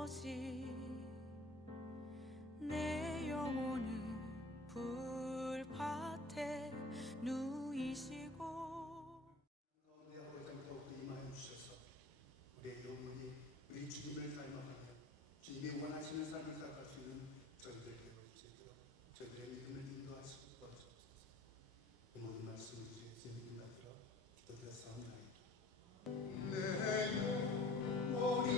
아버지, 내 영혼을 불밭에 누이시고 가운데 아버지님 더욱더 임하여 주셔서 우리의 영혼이 우리 주님을 닮아가며 주님이 원하시는 삶을 살아갈 수 있는 저희들 되어주시도록 저희들의 믿음을 인도하시고 도와주옵소서. 이 모든 말씀을 주 예수님 이름 받들어 기도드렸사옵나이다. 내 영혼이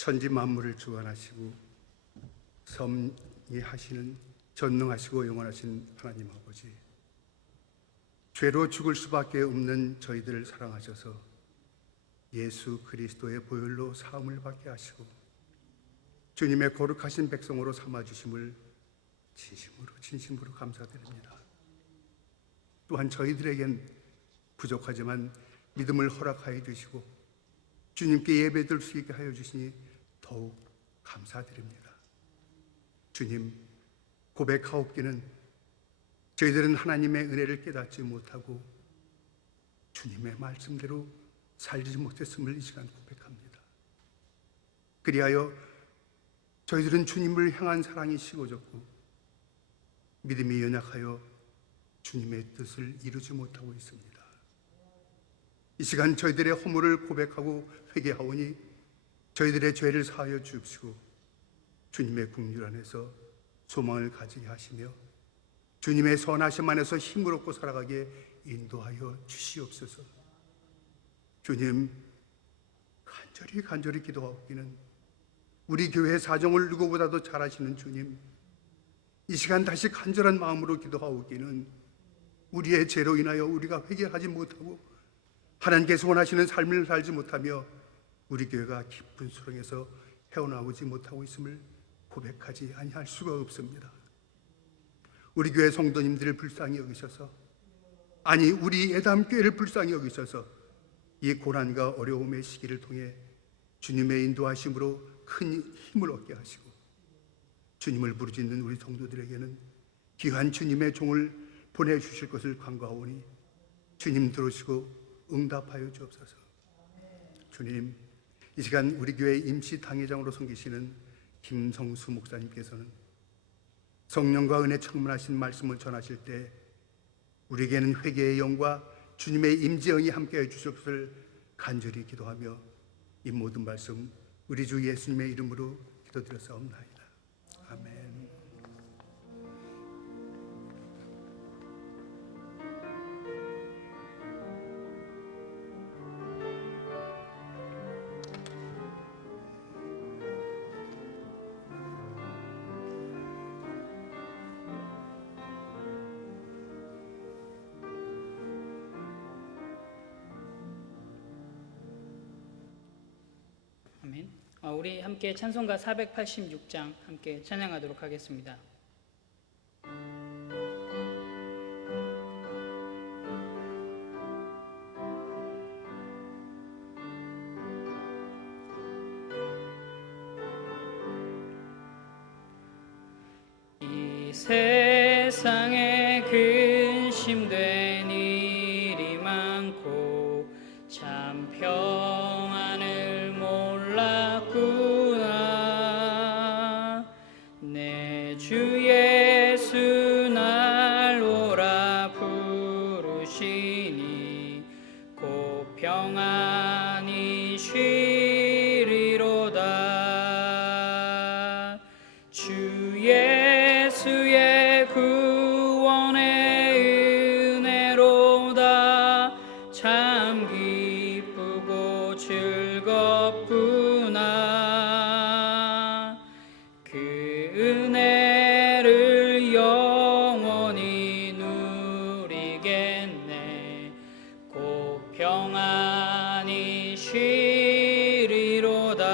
천지 만물을 주관하시고 섭리하시는 전능하시고 영원하신 하나님 아버지, 죄로 죽을 수밖에 없는 저희들을 사랑하셔서 예수 그리스도의 보혈로 사함을 받게 하시고 주님의 거룩하신 백성으로 삼아주심을 진심으로 감사드립니다. 또한 저희들에겐 부족하지만 믿음을 허락하여 주시고 주님께 예배드릴 수 있게 하여 주시니 더욱 감사드립니다. 주님, 고백하옵기는 저희들은 하나님의 은혜를 깨닫지 못하고 주님의 말씀대로 살지 못했음을 이 시간 고백합니다. 그리하여 저희들은 주님을 향한 사랑이 식어졌고 믿음이 연약하여 주님의 뜻을 이루지 못하고 있습니다. 이 시간 저희들의 허물을 고백하고 회개하오니 저희들의 죄를 사하여 주옵시고 주님의 긍휼 안에서 소망을 가지게 하시며 주님의 선하심 안에서 힘을 얻고 살아가게 인도하여 주시옵소서. 주님, 간절히 기도하옵기는 우리 교회의 사정을 누구보다도 잘 아시는 주님, 이 시간 다시 간절한 마음으로 기도하옵기는 우리의 죄로 인하여 우리가 회개하지 못하고 하나님께서 원하시는 삶을 살지 못하며 우리 교회가 깊은 수렁에서 헤어나오지 못하고 있음을 고백하지 아니할 수가 없습니다. 우리 교회 성도님들을 불쌍히 여기셔서, 아니 우리 예담교회를 불쌍히 여기셔서 이 고난과 어려움의 시기를 통해 주님의 인도하심으로 큰 힘을 얻게 하시고 주님을 부르짖는 우리 성도들에게는 귀한 주님의 종을 보내주실 것을 간구하오니 주님 들으시고 응답하여 주옵소서. 주님, 이 시간 우리 교회 임시 당회장으로 섬기시는 김성수 목사님께서는 성령과 은혜 충만하신 말씀을 전하실 때 우리에게는 회개의 영과 주님의 임재영이 함께해 주실 것을 간절히 기도하며 이 모든 말씀 우리 주 예수님의 이름으로 기도드렸사옵나이다. 아멘. 아멘. 우리 함께 찬송가 486장 함께 찬양하도록 하겠습니다. 이 세상에 근심된 일이 많고 참 평안을 몰랐구나. 내 주 예수 날 오라 부르시니 곧 평안히 쉬리로다. 주 예수의 구원의 은혜로다. 참 기쁘고 즐겁구나. 그 은혜를 영원히 누리겠네. 곧 평안히 쉬리로다.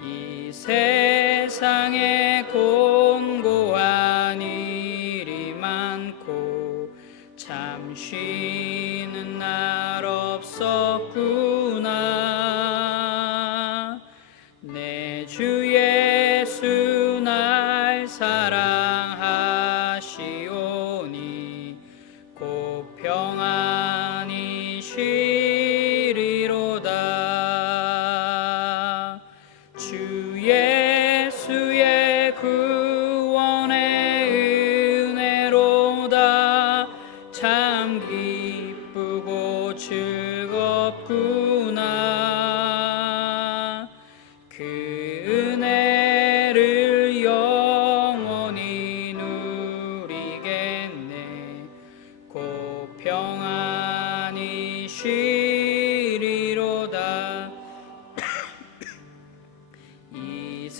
이 세상에 곤고한 일이 많고 참 쉬는 날 없었구나. 내 주 예수 날 사랑하시오니 곧 평안히 쉬리로다. 주 예수의 구원의 은혜로다. 참 기쁘고 즐겁구나. 그 은혜를 영원히 누리겠네. 곧 평안히 쉬리로다.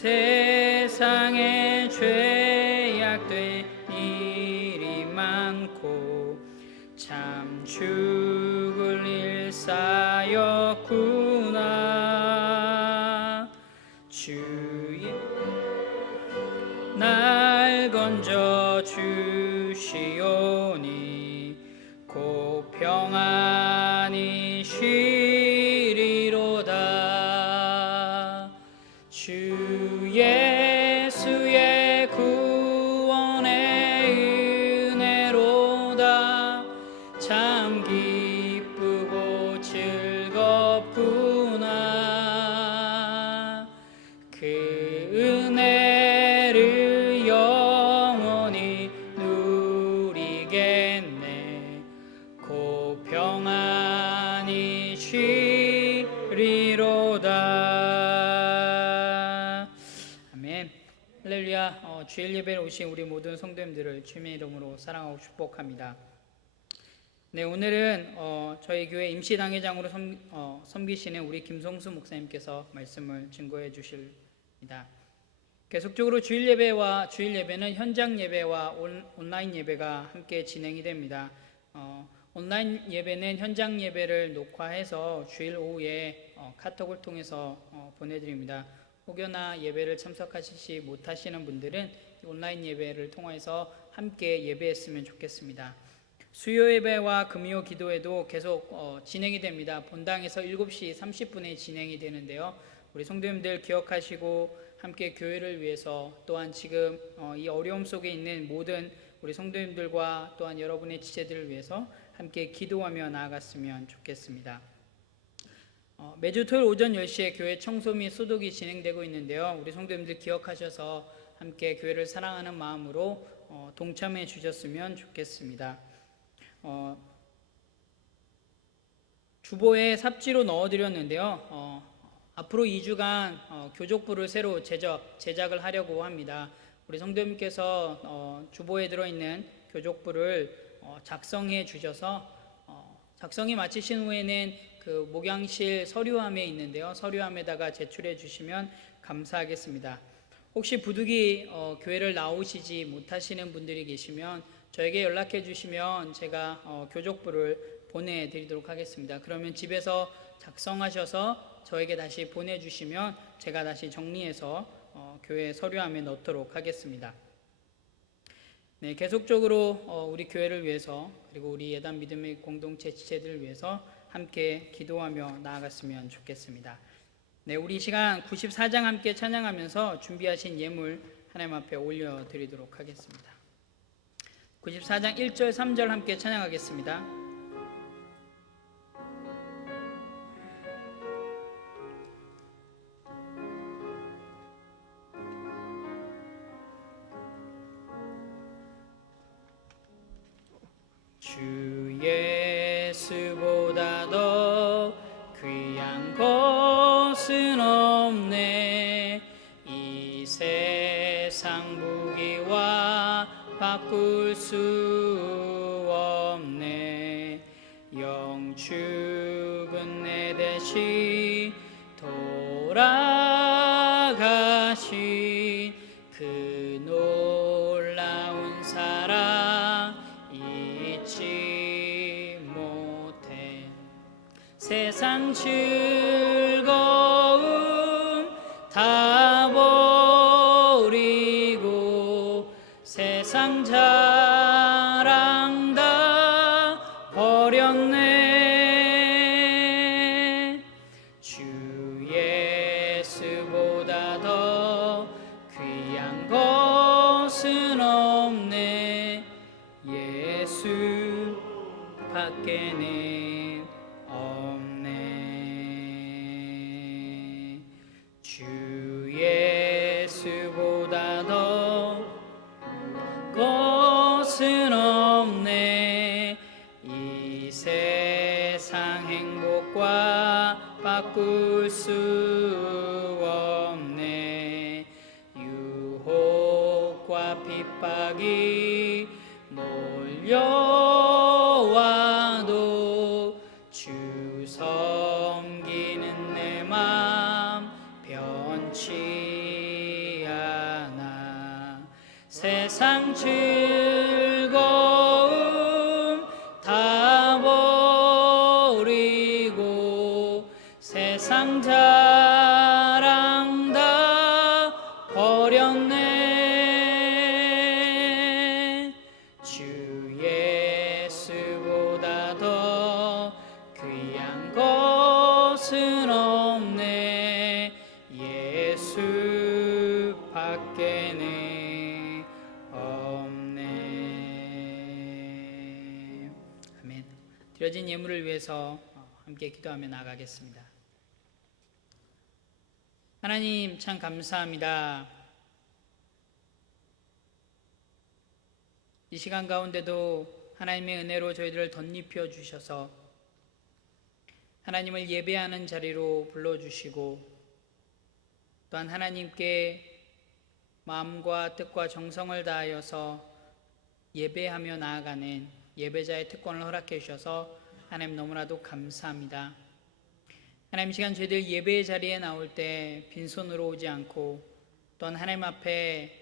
세상에 죄악된 일이 많고 참 죽을 일 쌓였구나. 주의 날 건져 주시오니 곧 평안히 쉬리로다. 주 예수의 구원의 은혜로다. 참 기쁘고 즐겁구나. 그 은혜를 영원히 누리겠네. 곧 평안히 쉬리로다. 아멘. 할렐루야. 주일 예배에 오신 우리 모든 성도님들을 주님의 이름으로 사랑하고 축복합니다. 네, 오늘은 저희 교회 임시당회장으로 섬기시는 우리 김성수 목사님께서 말씀을 증거해 주십니다. 계속적으로 주일 예배는 현장 예배와 온라인 예배가 함께 진행이 됩니다. 온라인 예배는 현장 예배를 녹화해서 주일 오후에 카톡을 통해서 보내드립니다. 혹여나 예배를 참석하시지 못하시는 분들은 온라인 예배를 통해서 함께 예배했으면 좋겠습니다. 수요 예배와 금요 기도회도 계속 진행이 됩니다. 본당에서 7시 30분에 진행이 되는데요. 우리 성도님들 기억하시고 함께 교회를 위해서 또한 지금 이 어려움 속에 있는 모든 우리 성도님들과 또한 여러분의 지체들을 위해서 함께 기도하며 나아갔으면 좋겠습니다. 매주 토요일 오전 10시에 교회 청소 및 소독이 진행되고 있는데요. 우리 성도님들 기억하셔서 함께 교회를 사랑하는 마음으로 동참해 주셨으면 좋겠습니다. 주보에 삽지로 넣어드렸는데요. 앞으로 2주간 교족부를 새로 제작을 하려고 합니다. 우리 성도님께서 주보에 들어있는 교족부를 작성해 주셔서 작성이 마치신 후에는 그 목양실 서류함에 있는데요. 서류함에다가 제출해 주시면 감사하겠습니다. 혹시 부득이 교회를 나오시지 못하시는 분들이 계시면 저에게 연락해 주시면 제가 교족부를 보내드리도록 하겠습니다. 그러면 집에서 작성하셔서 저에게 다시 보내주시면 제가 다시 정리해서 교회 서류함에 넣도록 하겠습니다. 네, 계속적으로 우리 교회를 위해서 그리고 우리 예단 믿음의 공동체 지체들을 위해서 함께 기도하며 나아갔으면 좋겠습니다. 네, 우리 시간 94장 함께 찬양하면서 준비하신 예물 하나님 앞에 올려드리도록 하겠습니다. 94장 1절 3절 함께 찬양하겠습니다. 주 예수보다 더 귀한 것은 없네. 이 세상 무기와 바꿀 수 없네. 영 죽은 내 대신 돌아가신 그 놀라운 사랑 잊지 못해. 세상 즐거움 다 버리고 세상 자랑 다 버렸네. 주 예수보다 더 귀한 것은 없네. 예수 밖에는 없네. 주 예수보다 더 것은 없네. 이 세상 행복과 바꿀 수 없네. 유혹과 핍박이 몰려와도 주 섬기는 내 맘 변치 세상 즐거움 다 버리고 세상 자랑 다 버렸네. 주 예수보다 더 귀한 것은 없네. 예수 밖에는 없네. 아멘. 드려진 예물을 위해서 함께 기도하며 나아가겠습니다. 하나님 참 감사합니다. 이 시간 가운데도 하나님의 은혜로 저희들을 덧입혀 주셔서 하나님을 예배하는 자리로 불러주시고 또한 하나님께 마음과 뜻과 정성을 다하여서 예배하며 나아가는 예배자의 특권을 허락해 주셔서 하나님 너무나도 감사합니다. 하나님 시간 저희들 예배의 자리에 나올 때 빈손으로 오지 않고 또한 하나님 앞에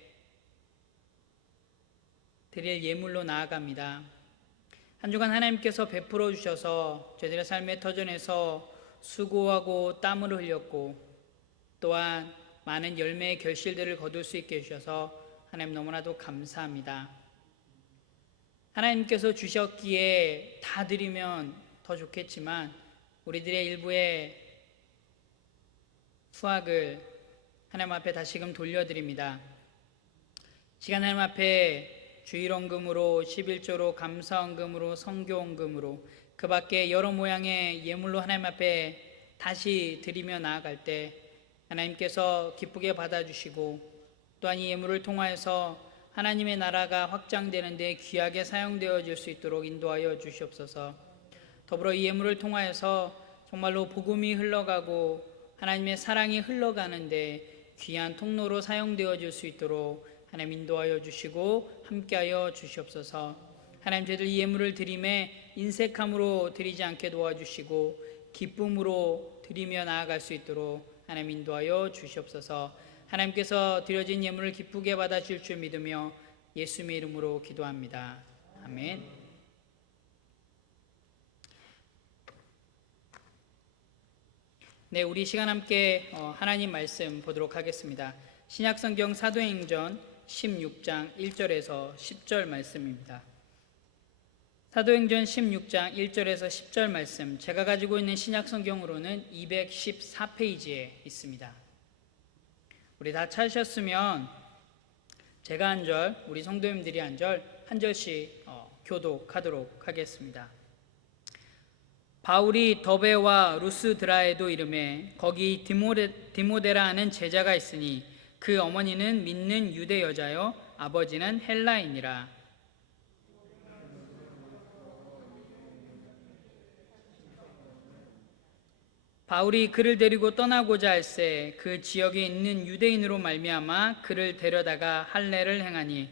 드릴 예물로 나아갑니다. 한 주간 하나님께서 베풀어 주셔서 저희들의 삶의 터전에서 수고하고 땀을 흘렸고 또한 많은 열매의 결실들을 거둘 수 있게 해주셔서 하나님 너무나도 감사합니다. 하나님께서 주셨기에 다 드리면 더 좋겠지만 우리들의 일부의 수확을 하나님 앞에 다시금 돌려드립니다. 시간 하나님 앞에 주일원금으로 11조로 감사원금으로 성교원금으로 그 밖에 여러 모양의 예물로 하나님 앞에 다시 드리며 나아갈 때 하나님께서 기쁘게 받아주시고 또한 이 예물을 통하여서 하나님의 나라가 확장되는 데 귀하게 사용되어질 수 있도록 인도하여 주시옵소서. 더불어 이 예물을 통하여서 정말로 복음이 흘러가고 하나님의 사랑이 흘러가는데 귀한 통로로 사용되어질 수 있도록 하나님 인도하여 주시고 함께하여 주시옵소서. 하나님 저희들 이 예물을 드림에 인색함으로 드리지 않게 도와주시고 기쁨으로 드리며 나아갈 수 있도록 하나님 인도하여 주시옵소서. 하나님께서 드려진 예물을 기쁘게 받아주실 줄 믿으며 예수님의 이름으로 기도합니다. 아멘. 네, 우리 시간 함께 하나님 말씀 보도록 하겠습니다. 신약성경 사도행전 16장 1절에서 10절 말씀입니다. 사도행전 16장 1절에서 10절 말씀, 제가 가지고 있는 신약성경으로는 214페이지에 있습니다. 우리 다 찾으셨으면 제가 한 절, 우리 성도님들이 한 절씩 교독하도록 하겠습니다. 바울이 더베와 루스드라에도 이르매 거기 디모데라 하는 제자가 있으니 그 어머니는 믿는 유대 여자요 아버지는 헬라인이라. 바울이 그를 데리고 떠나고자 할새 그 지역에 있는 유대인으로 말미암아 그를 데려다가 할례를 행하니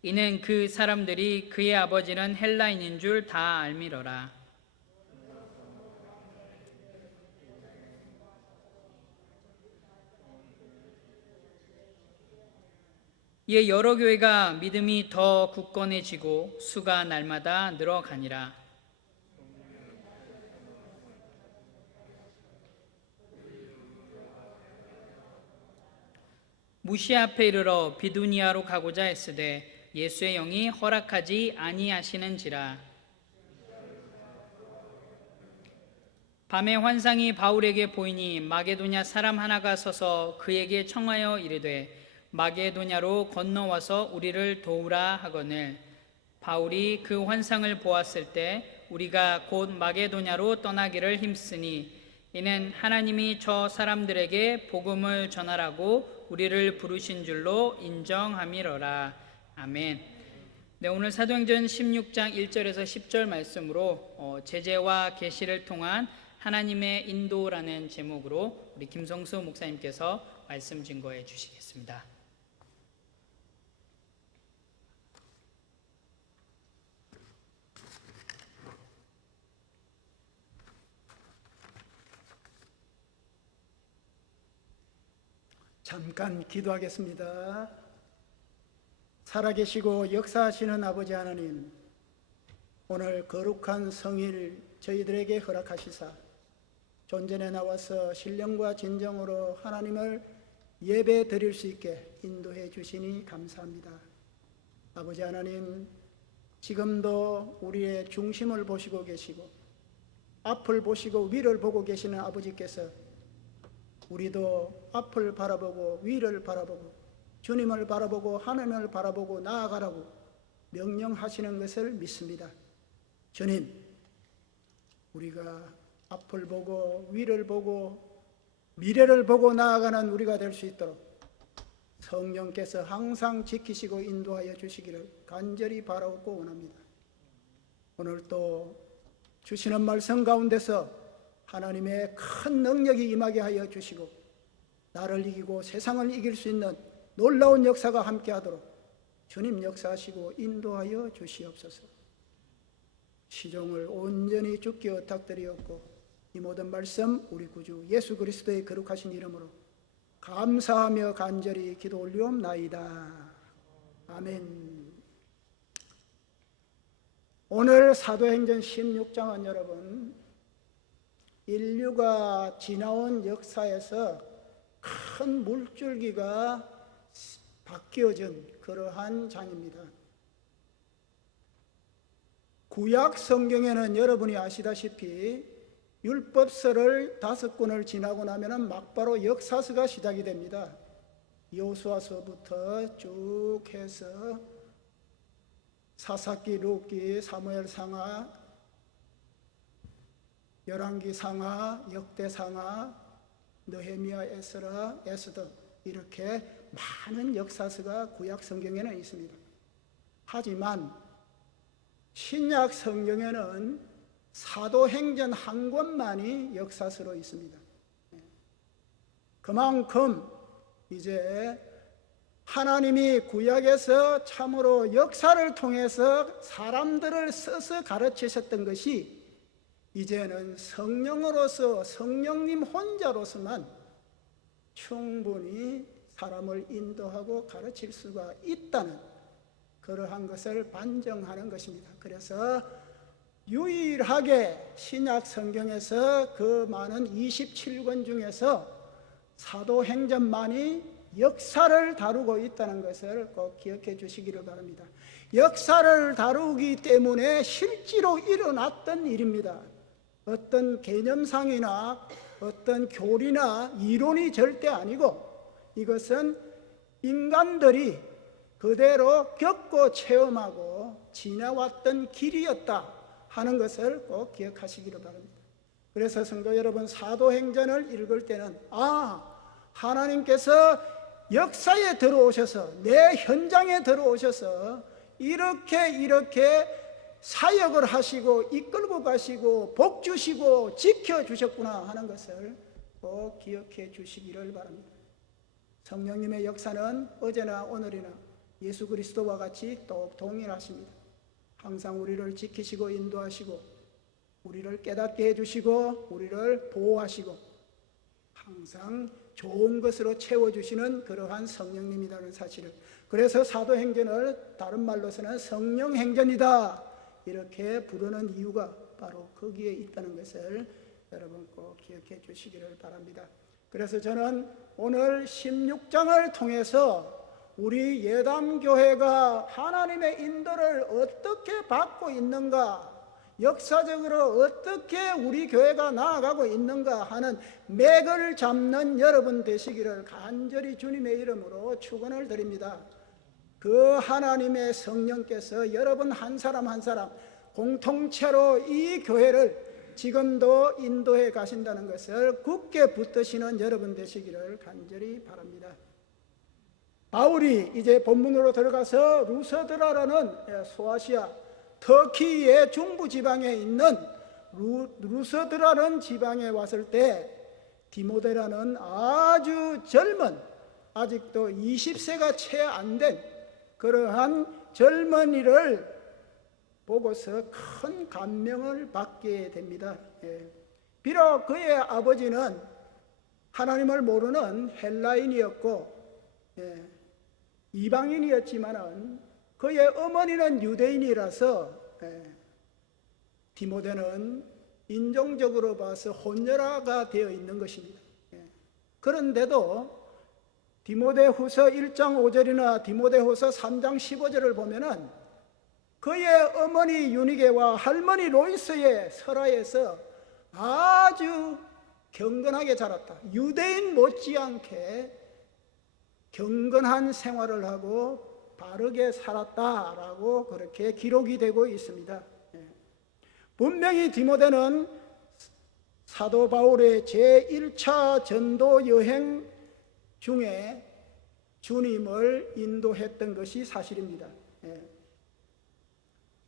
이는 그 사람들이 그의 아버지는 헬라인인 줄 다 알미러라. 이에 여러 교회가 믿음이 더 굳건해지고 수가 날마다 늘어가니라. 무시아 앞에 이르러 비두니아로 가고자 했으되 예수의 영이 허락하지 아니하시는지라. 밤에 환상이 바울에게 보이니 마게도냐 사람 하나가 서서 그에게 청하여 이르되 마게도냐로 건너와서 우리를 도우라 하거늘. 바울이 그 환상을 보았을 때 우리가 곧 마게도냐로 떠나기를 힘쓰니 이는 하나님이 저 사람들에게 복음을 전하라고 우리를 부르신 줄로 인정함이러라. 아멘. 네, 오늘 사도행전 16장 1절에서 10절 말씀으로 제재와 계시를 통한 하나님의 인도라는 제목으로 우리 김성수 목사님께서 말씀 증거해 주시겠습니다. 잠깐 기도하겠습니다. 살아계시고 역사하시는 아버지 하나님, 오늘 거룩한 성일 저희들에게 허락하시사 존전에 나와서 신령과 진정으로 하나님을 예배 드릴 수 있게 인도해 주시니 감사합니다. 아버지 하나님, 지금도 우리의 중심을 보시고 계시고 앞을 보시고 위를 보고 계시는 아버지께서 우리도 앞을 바라보고 위를 바라보고 주님을 바라보고 하나님을 바라보고 나아가라고 명령하시는 것을 믿습니다. 주님, 우리가 앞을 보고 위를 보고 미래를 보고 나아가는 우리가 될 수 있도록 성령께서 항상 지키시고 인도하여 주시기를 간절히 바라고 원합니다. 오늘 또 주시는 말씀 가운데서 하나님의 큰 능력이 임하게 하여 주시고 나를 이기고 세상을 이길 수 있는 놀라운 역사가 함께하도록 주님 역사하시고 인도하여 주시옵소서. 시종을 온전히 주께 의탁드리었고 이 모든 말씀 우리 구주 예수 그리스도의 거룩하신 이름으로 감사하며 간절히 기도 올리옵나이다. 아멘. 오늘 사도행전 16장은 여러분, 인류가 지나온 역사에서 큰 물줄기가 바뀌어진 그러한 장입니다. 구약 성경에는 여러분이 아시다시피 율법서를 5권을 지나고 나면 막바로 역사서가 시작이 됩니다. 여호수아서부터 쭉 해서 사사기, 룻기, 사무엘상하, 열왕기상하, 역대상하, 느헤미야, 에스라, 에스더, 이렇게 많은 역사서가 구약 성경에는 있습니다. 하지만 신약 성경에는 사도행전 한 권만이 역사서로 있습니다. 그만큼 이제 하나님이 구약에서 참으로 역사를 통해서 사람들을 써서 가르치셨던 것이 이제는 성령으로서 성령님 혼자로서만 충분히 사람을 인도하고 가르칠 수가 있다는 그러한 것을 반증하는 것입니다. 그래서 유일하게 신약 성경에서 그 많은 27권 중에서 사도행전만이 역사를 다루고 있다는 것을 꼭 기억해 주시기를 바랍니다. 역사를 다루기 때문에 실제로 일어났던 일입니다. 어떤 개념상이나 어떤 교리나 이론이 절대 아니고 이것은 인간들이 그대로 겪고 체험하고 지나왔던 길이었다 하는 것을 꼭 기억하시기를 바랍니다. 그래서 성도 여러분, 사도행전을 읽을 때는 하나님께서 역사에 들어오셔서 내 현장에 들어오셔서 이렇게 사역을 하시고 이끌고 가시고 복 주시고 지켜주셨구나 하는 것을 꼭 기억해 주시기를 바랍니다. 성령님의 역사는 어제나 오늘이나 예수 그리스도와 같이 똑 동일하십니다. 항상 우리를 지키시고 인도하시고 우리를 깨닫게 해주시고 우리를 보호하시고 항상 좋은 것으로 채워주시는 그러한 성령님이라는 사실을, 그래서 사도행전을 다른 말로서는 성령행전이다 이렇게 부르는 이유가 바로 거기에 있다는 것을 여러분 꼭 기억해 주시기를 바랍니다. 그래서 저는 오늘 16장을 통해서 우리 예담교회가 하나님의 인도를 어떻게 받고 있는가, 역사적으로 어떻게 우리 교회가 나아가고 있는가 하는 맥을 잡는 여러분 되시기를 간절히 주님의 이름으로 축원을 드립니다. 그 하나님의 성령께서 여러분 한 사람 한 사람 공통체로 이 교회를 지금도 인도해 가신다는 것을 굳게 붙드시는 여러분 되시기를 간절히 바랍니다. 바울이 이제 본문으로 들어가서 루스드라라는 소아시아 터키의 중부 지방에 있는 루스드라는 지방에 왔을 때 디모데라는 아주 젊은, 아직도 20세가 채 안 된 그러한 젊은이를 보고서 큰 감명을 받게 됩니다. 비록 그의 아버지는 하나님을 모르는 헬라인이었고 이방인이었지만은 그의 어머니는 유대인이라서 디모데는 인종적으로 봐서 혼혈아가 되어 있는 것입니다. 그런데도 디모데후서 1장 5절이나 디모데후서 3장 15절을 보면은 그의 어머니 유니게와 할머니 로이스의 설화에서 아주 경건하게 자랐다. 유대인 못지않게 경건한 생활을 하고 바르게 살았다라고 그렇게 기록이 되고 있습니다. 분명히 디모데는 사도 바울의 제1차 전도 여행 중에 주님을 인도했던 것이 사실입니다.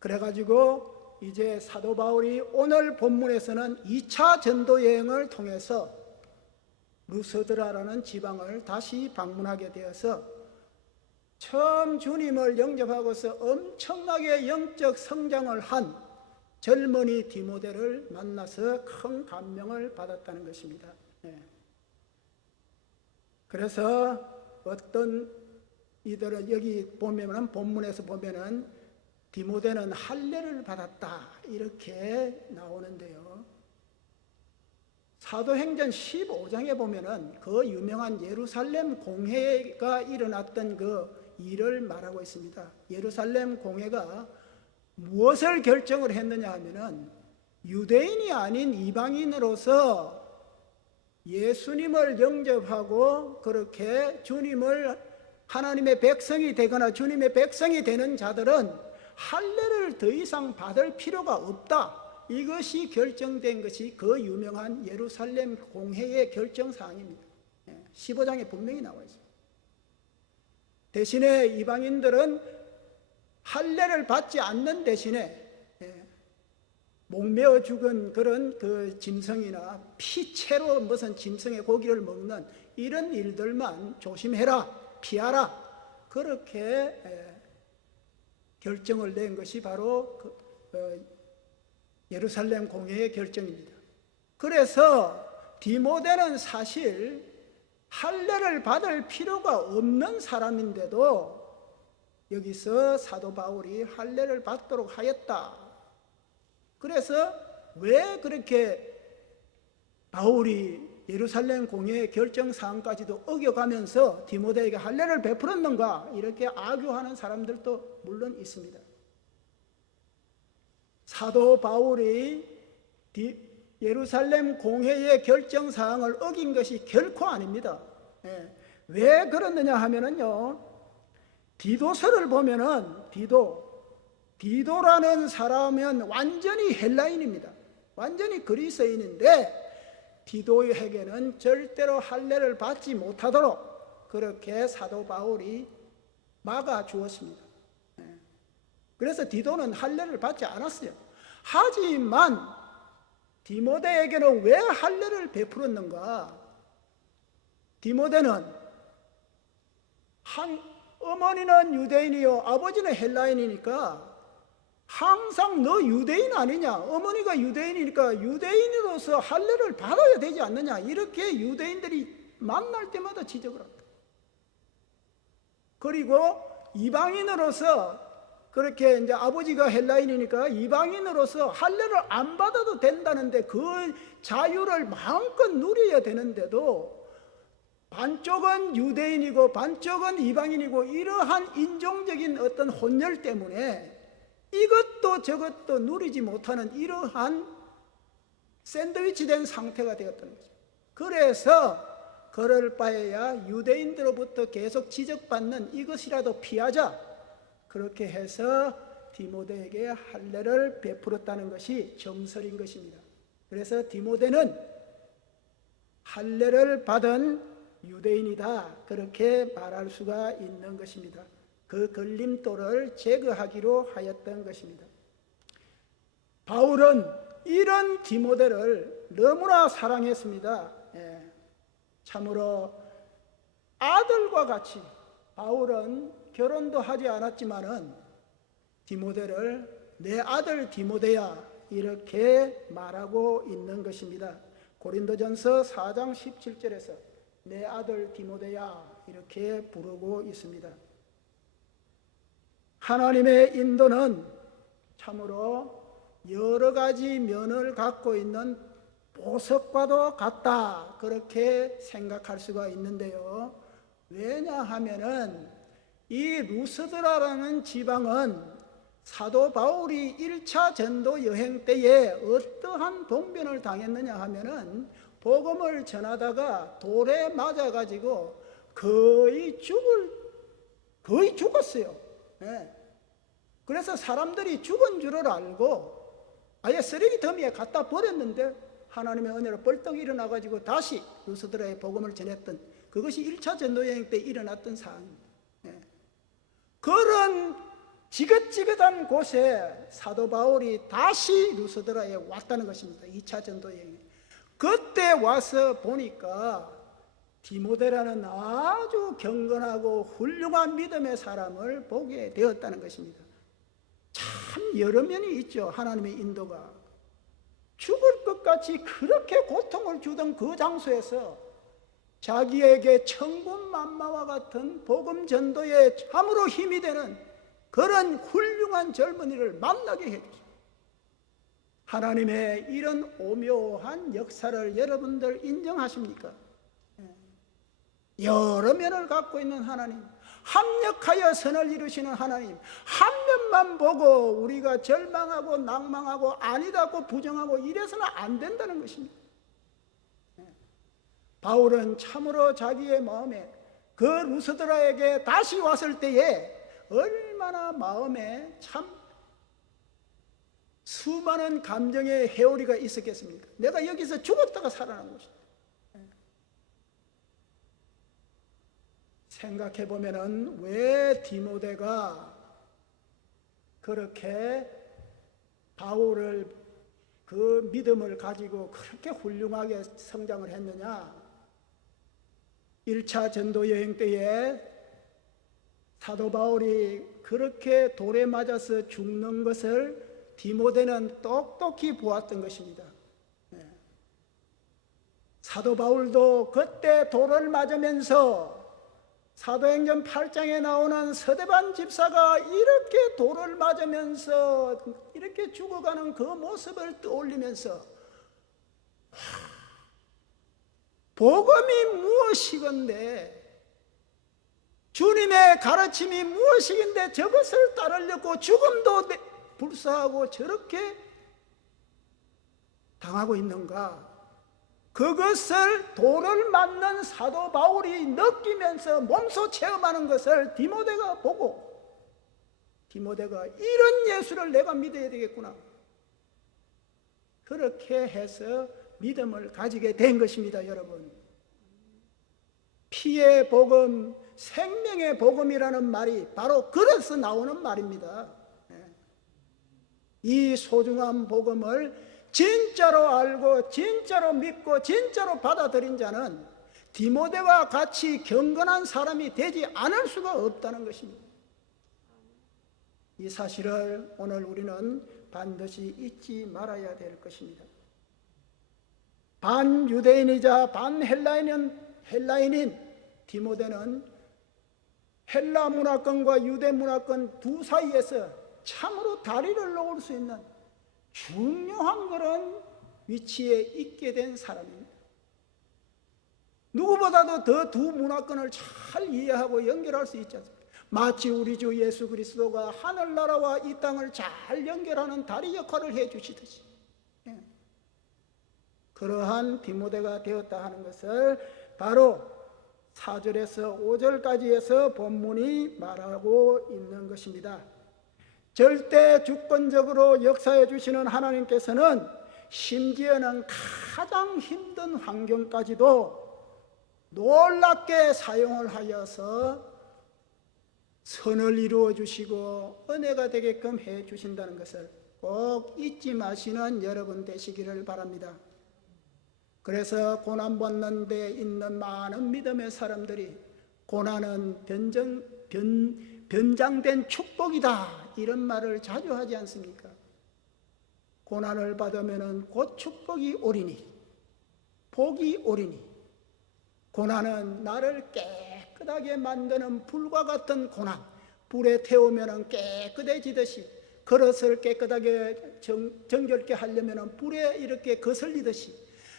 그래가지고 이제 사도 바울이 오늘 본문에서는 2차 전도 여행을 통해서 루스드라라는 지방을 다시 방문하게 되어서 처음 주님을 영접하고서 엄청나게 영적 성장을 한 젊은이 디모데를 만나서 큰 감명을 받았다는 것입니다. 그래서 어떤 이들은 여기 보면은 본문에서 보면은 디모데는 할례를 받았다 이렇게 나오는데요. 사도행전 15장에 보면은 그 유명한 예루살렘 공회가 일어났던 그 일을 말하고 있습니다. 예루살렘 공회가 무엇을 결정을 했느냐 하면은 유대인이 아닌 이방인으로서 예수님을 영접하고 그렇게 주님을 하나님의 백성이 되거나 주님의 백성이 되는 자들은 할례를 더 이상 받을 필요가 없다. 이것이 결정된 것이 그 유명한 예루살렘 공회의 결정사항입니다. 15장에 분명히 나와 있습니다. 대신에 이방인들은 할례를 받지 않는 대신에 목매어 죽은 그런 그 짐승이나 피채로 무슨 짐승의 고기를 먹는 이런 일들만 조심해라, 피하라 그렇게 결정을 낸 것이 바로 예루살렘 공회의 결정입니다. 그래서 디모데는 사실 할례를 받을 필요가 없는 사람인데도 여기서 사도 바울이 할례를 받도록 하였다. 그래서 왜 그렇게 바울이 예루살렘 공회의 결정사항까지도 어겨가면서 디모데에게 할례를 베풀었는가 이렇게 악유하는 사람들도 물론 있습니다. 사도 바울이 예루살렘 공회의 결정사항을 어긴 것이 결코 아닙니다. 왜 그러느냐 하면은요, 디도서를 보면은 디도라는 사람은 완전히 헬라인입니다. 완전히 그리스인인데 디도에게는 절대로 할례를 받지 못하도록 그렇게 사도 바울이 막아주었습니다. 그래서 디도는 할례를 받지 않았어요. 하지만 디모데에게는 왜 할례를 베풀었는가? 디모데는 어머니는 유대인이요 아버지는 헬라인이니까 항상 너 유대인 아니냐, 어머니가 유대인이니까 유대인으로서 할례를 받아야 되지 않느냐, 이렇게 유대인들이 만날 때마다 지적을 합니다. 그리고 이방인으로서 그렇게 이제 아버지가 헬라인이니까 이방인으로서 할례를 안 받아도 된다는데 그 자유를 마음껏 누려야 되는데도 반쪽은 유대인이고 반쪽은 이방인이고 이러한 인종적인 어떤 혼혈 때문에 이것도 저것도 누리지 못하는 이러한 샌드위치된 상태가 되었다는 거죠. 그래서 그럴 바에야 유대인들로부터 계속 지적받는 이것이라도 피하자, 그렇게 해서 디모데에게 할례를 베풀었다는 것이 정설인 것입니다. 그래서 디모데는 할례를 받은 유대인이다, 그렇게 말할 수가 있는 것입니다. 그 걸림돌을 제거하기로 하였던 것입니다. 바울은 이런 디모데를 너무나 사랑했습니다. 참으로 아들과 같이 바울은 결혼도 하지 않았지만은 디모데를 내 아들 디모데야 이렇게 말하고 있는 것입니다. 고린도전서 4장 17절에서 내 아들 디모데야 이렇게 부르고 있습니다. 하나님의 인도는 참으로 여러 가지 면을 갖고 있는 보석과도 같다, 그렇게 생각할 수가 있는데요. 왜냐하면은 이 루스드라라는 지방은 사도 바울이 1차 전도 여행 때에 어떠한 봉변을 당했느냐 하면은 복음을 전하다가 돌에 맞아가지고 거의 죽었어요. 예. 그래서 사람들이 죽은 줄을 알고 아예 쓰레기 더미에 갖다 버렸는데 하나님의 은혜로 벌떡 일어나가지고 다시 루스드라에 복음을 전했던, 그것이 1차 전도여행 때 일어났던 사항입니다. 예. 그런 지긋지긋한 곳에 사도 바울이 다시 루스드라에 왔다는 것입니다. 2차 전도여행에. 그때 와서 보니까 디모데라는 아주 경건하고 훌륭한 믿음의 사람을 보게 되었다는 것입니다. 참 여러 면이 있죠. 하나님의 인도가 죽을 것 같이 그렇게 고통을 주던 그 장소에서 자기에게 천군만마와 같은 복음 전도에 참으로 힘이 되는 그런 훌륭한 젊은이를 만나게 해주죠. 하나님의 이런 오묘한 역사를 여러분들 인정하십니까? 여러 면을 갖고 있는 하나님, 합력하여 선을 이루시는 하나님, 한 면만 보고 우리가 절망하고 낭망하고 아니다고 부정하고 이래서는 안 된다는 것입니다. 바울은 참으로 자기의 마음에 그 루스드라에게 다시 왔을 때에 얼마나 마음에 참 수많은 감정의 회오리가 있었겠습니까? 내가 여기서 죽었다가 살아난 것이다. 생각해 보면은 왜 디모데가 그렇게 바울을 그 믿음을 가지고 그렇게 훌륭하게 성장을 했느냐? 1차 전도 여행 때에 사도 바울이 그렇게 돌에 맞아서 죽는 것을 디모데는 똑똑히 보았던 것입니다. 사도 바울도 그때 돌을 맞으면서 사도행전 8장에 나오는 서대반 집사가 이렇게 돌을 맞으면서 이렇게 죽어가는 그 모습을 떠올리면서 복음이 무엇이건데, 주님의 가르침이 무엇이긴데 저것을 따르려고 죽음도 불사하고 저렇게 당하고 있는가? 그것을 돌을 맞는 사도 바울이 느끼면서 몸소 체험하는 것을 디모데가 보고, 디모데가 이런 예수를 내가 믿어야 되겠구나, 그렇게 해서 믿음을 가지게 된 것입니다. 여러분, 피의 복음, 생명의 복음이라는 말이 바로 그래서 나오는 말입니다. 이 소중한 복음을 진짜로 알고 진짜로 믿고 진짜로 받아들인 자는 디모데와 같이 경건한 사람이 되지 않을 수가 없다는 것입니다. 이 사실을 오늘 우리는 반드시 잊지 말아야 될 것입니다. 반유대인이자 반헬라인인 디모데는 헬라 문화권과 유대 문화권 두 사이에서 참으로 다리를 놓을 수 있는 중요한 그런 위치에 있게 된 사람입니다. 누구보다도 더 두 문화권을 잘 이해하고 연결할 수 있지 않습니까? 마치 우리 주 예수 그리스도가 하늘나라와 이 땅을 잘 연결하는 다리 역할을 해주시듯이 그러한 디모데가 되었다 하는 것을 바로 4절에서 5절까지 해서 본문이 말하고 있는 것입니다. 절대 주권적으로 역사해 주시는 하나님께서는 심지어는 가장 힘든 환경까지도 놀랍게 사용을 하여서 선을 이루어 주시고 은혜가 되게끔 해 주신다는 것을 꼭 잊지 마시는 여러분 되시기를 바랍니다. 그래서 고난받는 데 있는 많은 믿음의 사람들이 고난은 변장된 축복이다, 이런 말을 자주 하지 않습니까? 고난을 받으면 곧 축복이 오리니, 복이 오리니, 고난은 나를 깨끗하게 만드는 불과 같은 고난, 불에 태우면 깨끗해지듯이, 그릇을 깨끗하게 정결케 하려면 불에 이렇게 거슬리듯이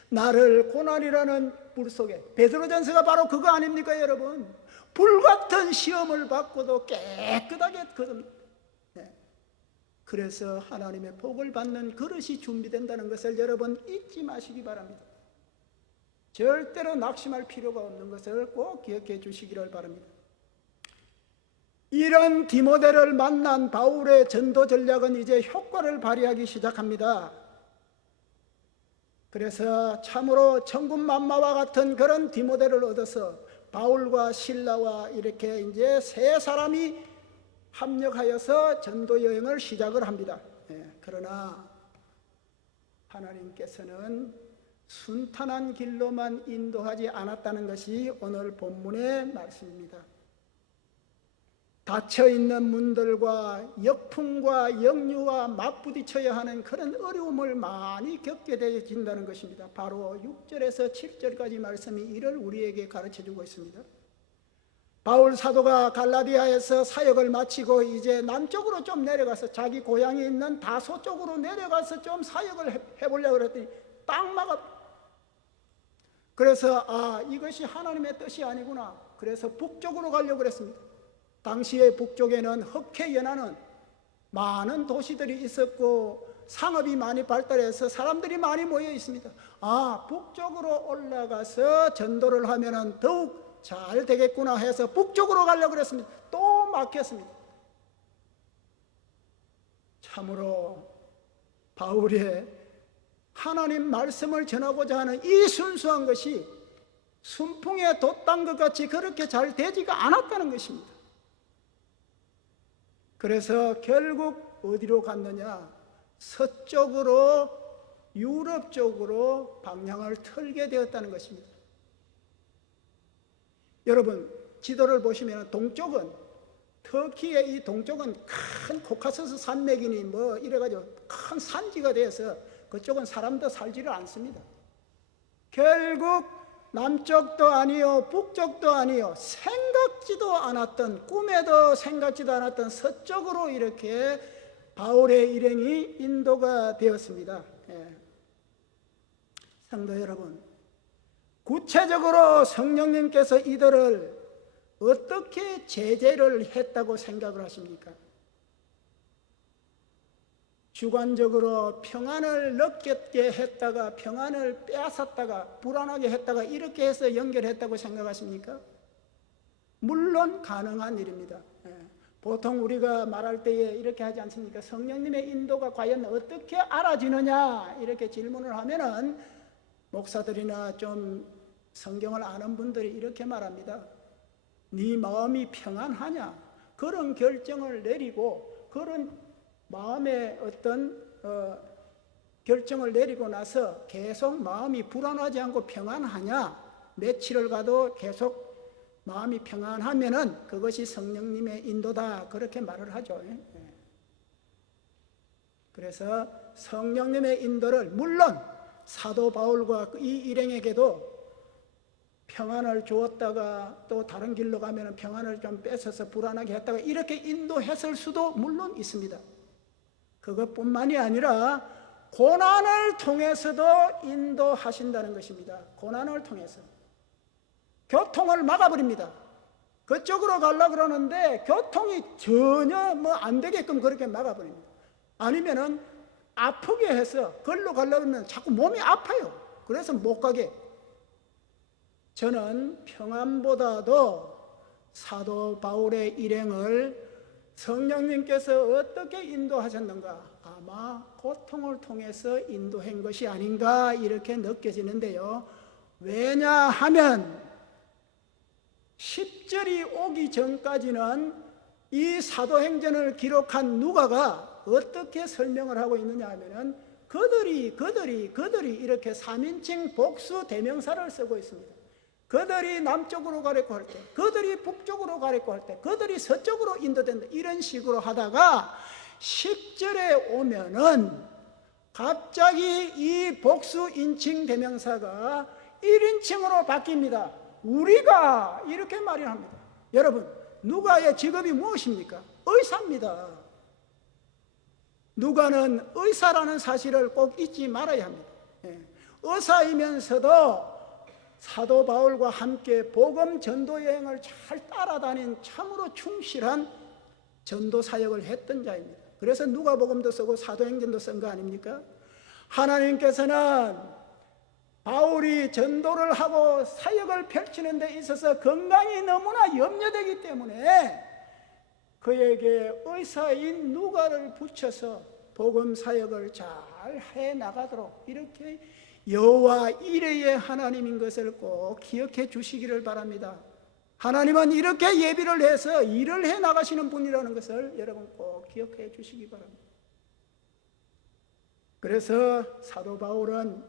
나를 고난이라는 불 속에, 베드로전서가 바로 그거 아닙니까 여러분? 불같은 시험을 받고도 깨끗하게 그래서 하나님의 복을 받는 그릇이 준비된다는 것을 여러분 잊지 마시기 바랍니다. 절대로 낙심할 필요가 없는 것을 꼭 기억해 주시기를 바랍니다. 이런 디모데를 만난 바울의 전도 전략은 이제 효과를 발휘하기 시작합니다. 그래서 참으로 천군만마와 같은 그런 디모데를 얻어서 바울과 실라와 이렇게 이제 세 사람이 합력하여서 전도 여행을 시작을 합니다. 그러나 하나님께서는 순탄한 길로만 인도하지 않았다는 것이 오늘 본문의 말씀입니다. 닫혀있는 문들과 역풍과 역류와 맞부딪혀야 하는 그런 어려움을 많이 겪게 되어진다는 것입니다. 바로 6절에서 7절까지 말씀이 이를 우리에게 가르쳐주고 있습니다. 바울 사도가 갈라디아에서 사역을 마치고 이제 남쪽으로 좀 내려가서 자기 고향이 있는 다소 쪽으로 내려가서 좀 사역을 해보려고 그랬더니 딱 막아. 그래서 이것이 하나님의 뜻이 아니구나. 그래서 북쪽으로 가려고 그랬습니다. 당시에 북쪽에는 흑해 연하는 많은 도시들이 있었고 상업이 많이 발달해서 사람들이 많이 모여 있습니다. 북쪽으로 올라가서 전도를 하면은 더욱 잘 되겠구나 해서 북쪽으로 가려고 그랬습니다. 또 막혔습니다. 참으로 바울의 하나님 말씀을 전하고자 하는 이 순수한 것이 순풍에 돛단 것 같이 그렇게 잘 되지가 않았다는 것입니다. 그래서 결국 어디로 갔느냐? 서쪽으로, 유럽 쪽으로 방향을 틀게 되었다는 것입니다. 여러분, 지도를 보시면 동쪽은, 터키의 이 동쪽은 큰 코카서스 산맥이니 뭐 이래가지고 큰 산지가 되어서 그쪽은 사람도 살지를 않습니다. 결국 남쪽도 아니요 북쪽도 아니요 생각지도 않았던, 꿈에도 생각지도 않았던 서쪽으로 이렇게 바울의 일행이 인도가 되었습니다. 성도 여러분, 구체적으로 성령님께서 이들을 어떻게 제재를 했다고 생각을 하십니까? 주관적으로 평안을 느끼게 했다가 평안을 빼앗았다가 불안하게 했다가 이렇게 해서 연결했다고 생각하십니까? 물론 가능한 일입니다. 보통 우리가 말할 때에 이렇게 하지 않습니까? 성령님의 인도가 과연 어떻게 알아지느냐 이렇게 질문을 하면은 목사들이나 좀 성경을 아는 분들이 이렇게 말합니다. 네 마음이 평안하냐? 그런 결정을 내리고 그런 마음의 어떤 결정을 내리고 나서 계속 마음이 불안하지 않고 평안하냐? 며칠을 가도 계속 마음이 평안하면은 그것이 성령님의 인도다 그렇게 말을 하죠. 그래서 성령님의 인도를 물론 사도 바울과 이 일행에게도 평안을 주었다가 또 다른 길로 가면 평안을 좀 뺏어서 불안하게 했다가 이렇게 인도했을 수도 물론 있습니다. 그것뿐만이 아니라 고난을 통해서도 인도하신다는 것입니다. 고난을 통해서 교통을 막아버립니다. 그쪽으로 가려고 그러는데 교통이 전혀 뭐 안 되게끔 그렇게 막아버립니다. 아니면은 아프게 해서 걸로 가려고 하면 자꾸 몸이 아파요. 그래서 못 가게. 저는 평안보다도 사도 바울의 일행을 성령님께서 어떻게 인도하셨는가? 아마 고통을 통해서 인도한 것이 아닌가 이렇게 느껴지는데요. 왜냐하면 10절이 오기 전까지는 이 사도행전을 기록한 누가가 어떻게 설명을 하고 있느냐 하면은 그들이 이렇게 3인칭 복수 대명사를 쓰고 있습니다. 그들이 남쪽으로 가려고 할 때, 그들이 북쪽으로 가려고 할 때, 그들이 서쪽으로 인도된다 이런 식으로 하다가 10절에 오면은 갑자기 이 복수 인칭 대명사가 1인칭으로 바뀝니다. 우리가 이렇게 말을 합니다. 여러분, 누가의 직업이 무엇입니까? 의사입니다. 누가는 의사라는 사실을 꼭 잊지 말아야 합니다. 의사이면서도 사도 바울과 함께 복음 전도 여행을 잘 따라다닌 참으로 충실한 전도 사역을 했던 자입니다. 그래서 누가복음도 쓰고 사도행전도 쓴 거 아닙니까? 하나님께서는 바울이 전도를 하고 사역을 펼치는 데 있어서 건강이 너무나 염려되기 때문에 그에게 의사인 누가를 붙여서 복음 사역을 잘 해나가도록 이렇게 여호와 이레의 하나님인 것을 꼭 기억해 주시기를 바랍니다. 하나님은 이렇게 예비를 해서 일을 해 나가시는 분이라는 것을 여러분 꼭 기억해 주시기 바랍니다. 그래서 사도 바울은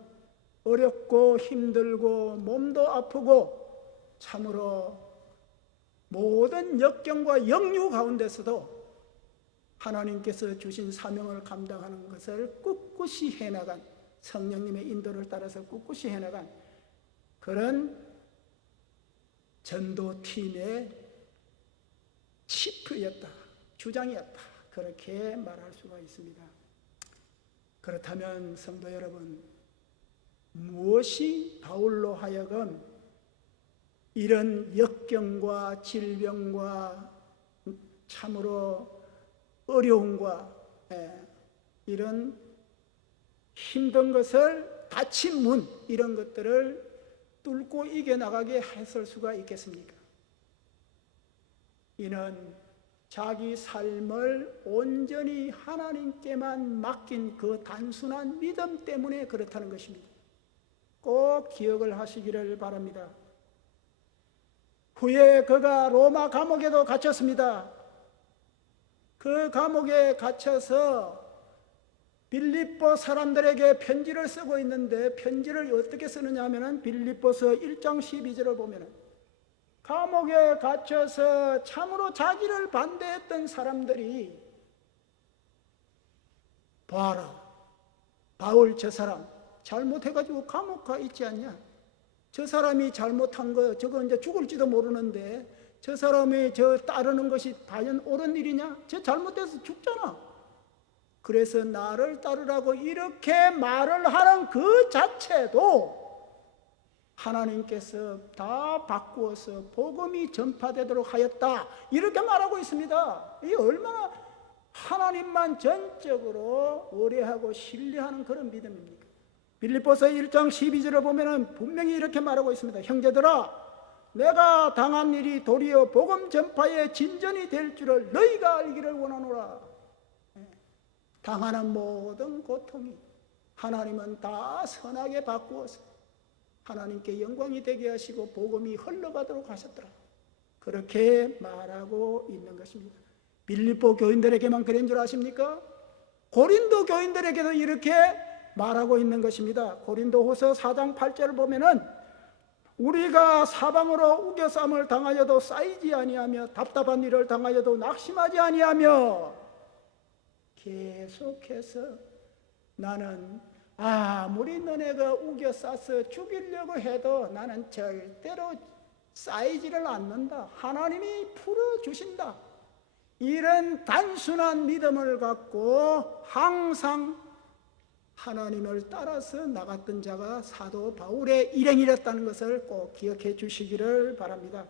어렵고 힘들고 몸도 아프고 참으로 모든 역경과 역류 가운데서도 하나님께서 주신 사명을 감당하는 것을 꿋꿋이 해나간, 성령님의 인도를 따라서 꿋꿋이 해나간 그런 전도팀의 치프였다, 주장이었다, 그렇게 말할 수가 있습니다. 그렇다면 성도 여러분, 무엇이 바울로 하여금 이런 역경과 질병과 참으로 어려움과 이런 힘든 것을, 닫힌 문, 이런 것들을 뚫고 이겨나가게 했을 수가 있겠습니까? 이는 자기 삶을 온전히 하나님께만 맡긴 그 단순한 믿음 때문에 그렇다는 것입니다. 꼭 기억을 하시기를 바랍니다. 후에 그가 로마 감옥에도 갇혔습니다. 그 감옥에 갇혀서 빌립보 사람들에게 편지를 쓰고 있는데, 편지를 어떻게 쓰느냐 하면 빌립보서 1장 12절을 보면 감옥에 갇혀서 참으로 자기를 반대했던 사람들이 봐라, 바울 저 사람 잘못해가지고 감옥 가 있지 않냐? 저 사람이 잘못한 거 저거 이제 죽을지도 모르는데 저 사람이 저 따르는 것이 과연 옳은 일이냐? 저 잘못돼서 죽잖아. 그래서 나를 따르라고 이렇게 말을 하는 그 자체도 하나님께서 다 바꾸어서 복음이 전파되도록 하였다, 이렇게 말하고 있습니다. 이 얼마나 하나님만 전적으로 의뢰하고 신뢰하는 그런 믿음입니까? 빌립보서 1장 12절을 보면 분명히 이렇게 말하고 있습니다. 형제들아, 내가 당한 일이 도리어 복음 전파의 진전이 될 줄을 너희가 알기를 원하노라. 당하는 모든 고통이 하나님은 다 선하게 바꾸어서 하나님께 영광이 되게 하시고 복음이 흘러가도록 하셨더라, 그렇게 말하고 있는 것입니다. 빌립보 교인들에게만 그런 줄 아십니까? 고린도 교인들에게도 이렇게 말하고 있는 것입니다. 고린도후서 4장 8절을 보면은 우리가 사방으로 우겨쌈을 당하여도 쌓이지 아니하며 답답한 일을 당하여도 낙심하지 아니하며, 계속해서 나는 아무리 너네가 우겨 싸서 죽이려고 해도 나는 절대로 쌓이지를 않는다, 하나님이 풀어주신다, 이런 단순한 믿음을 갖고 항상 하나님을 따라서 나갔던 자가 사도 바울의 일행이었다는 것을 꼭 기억해 주시기를 바랍니다.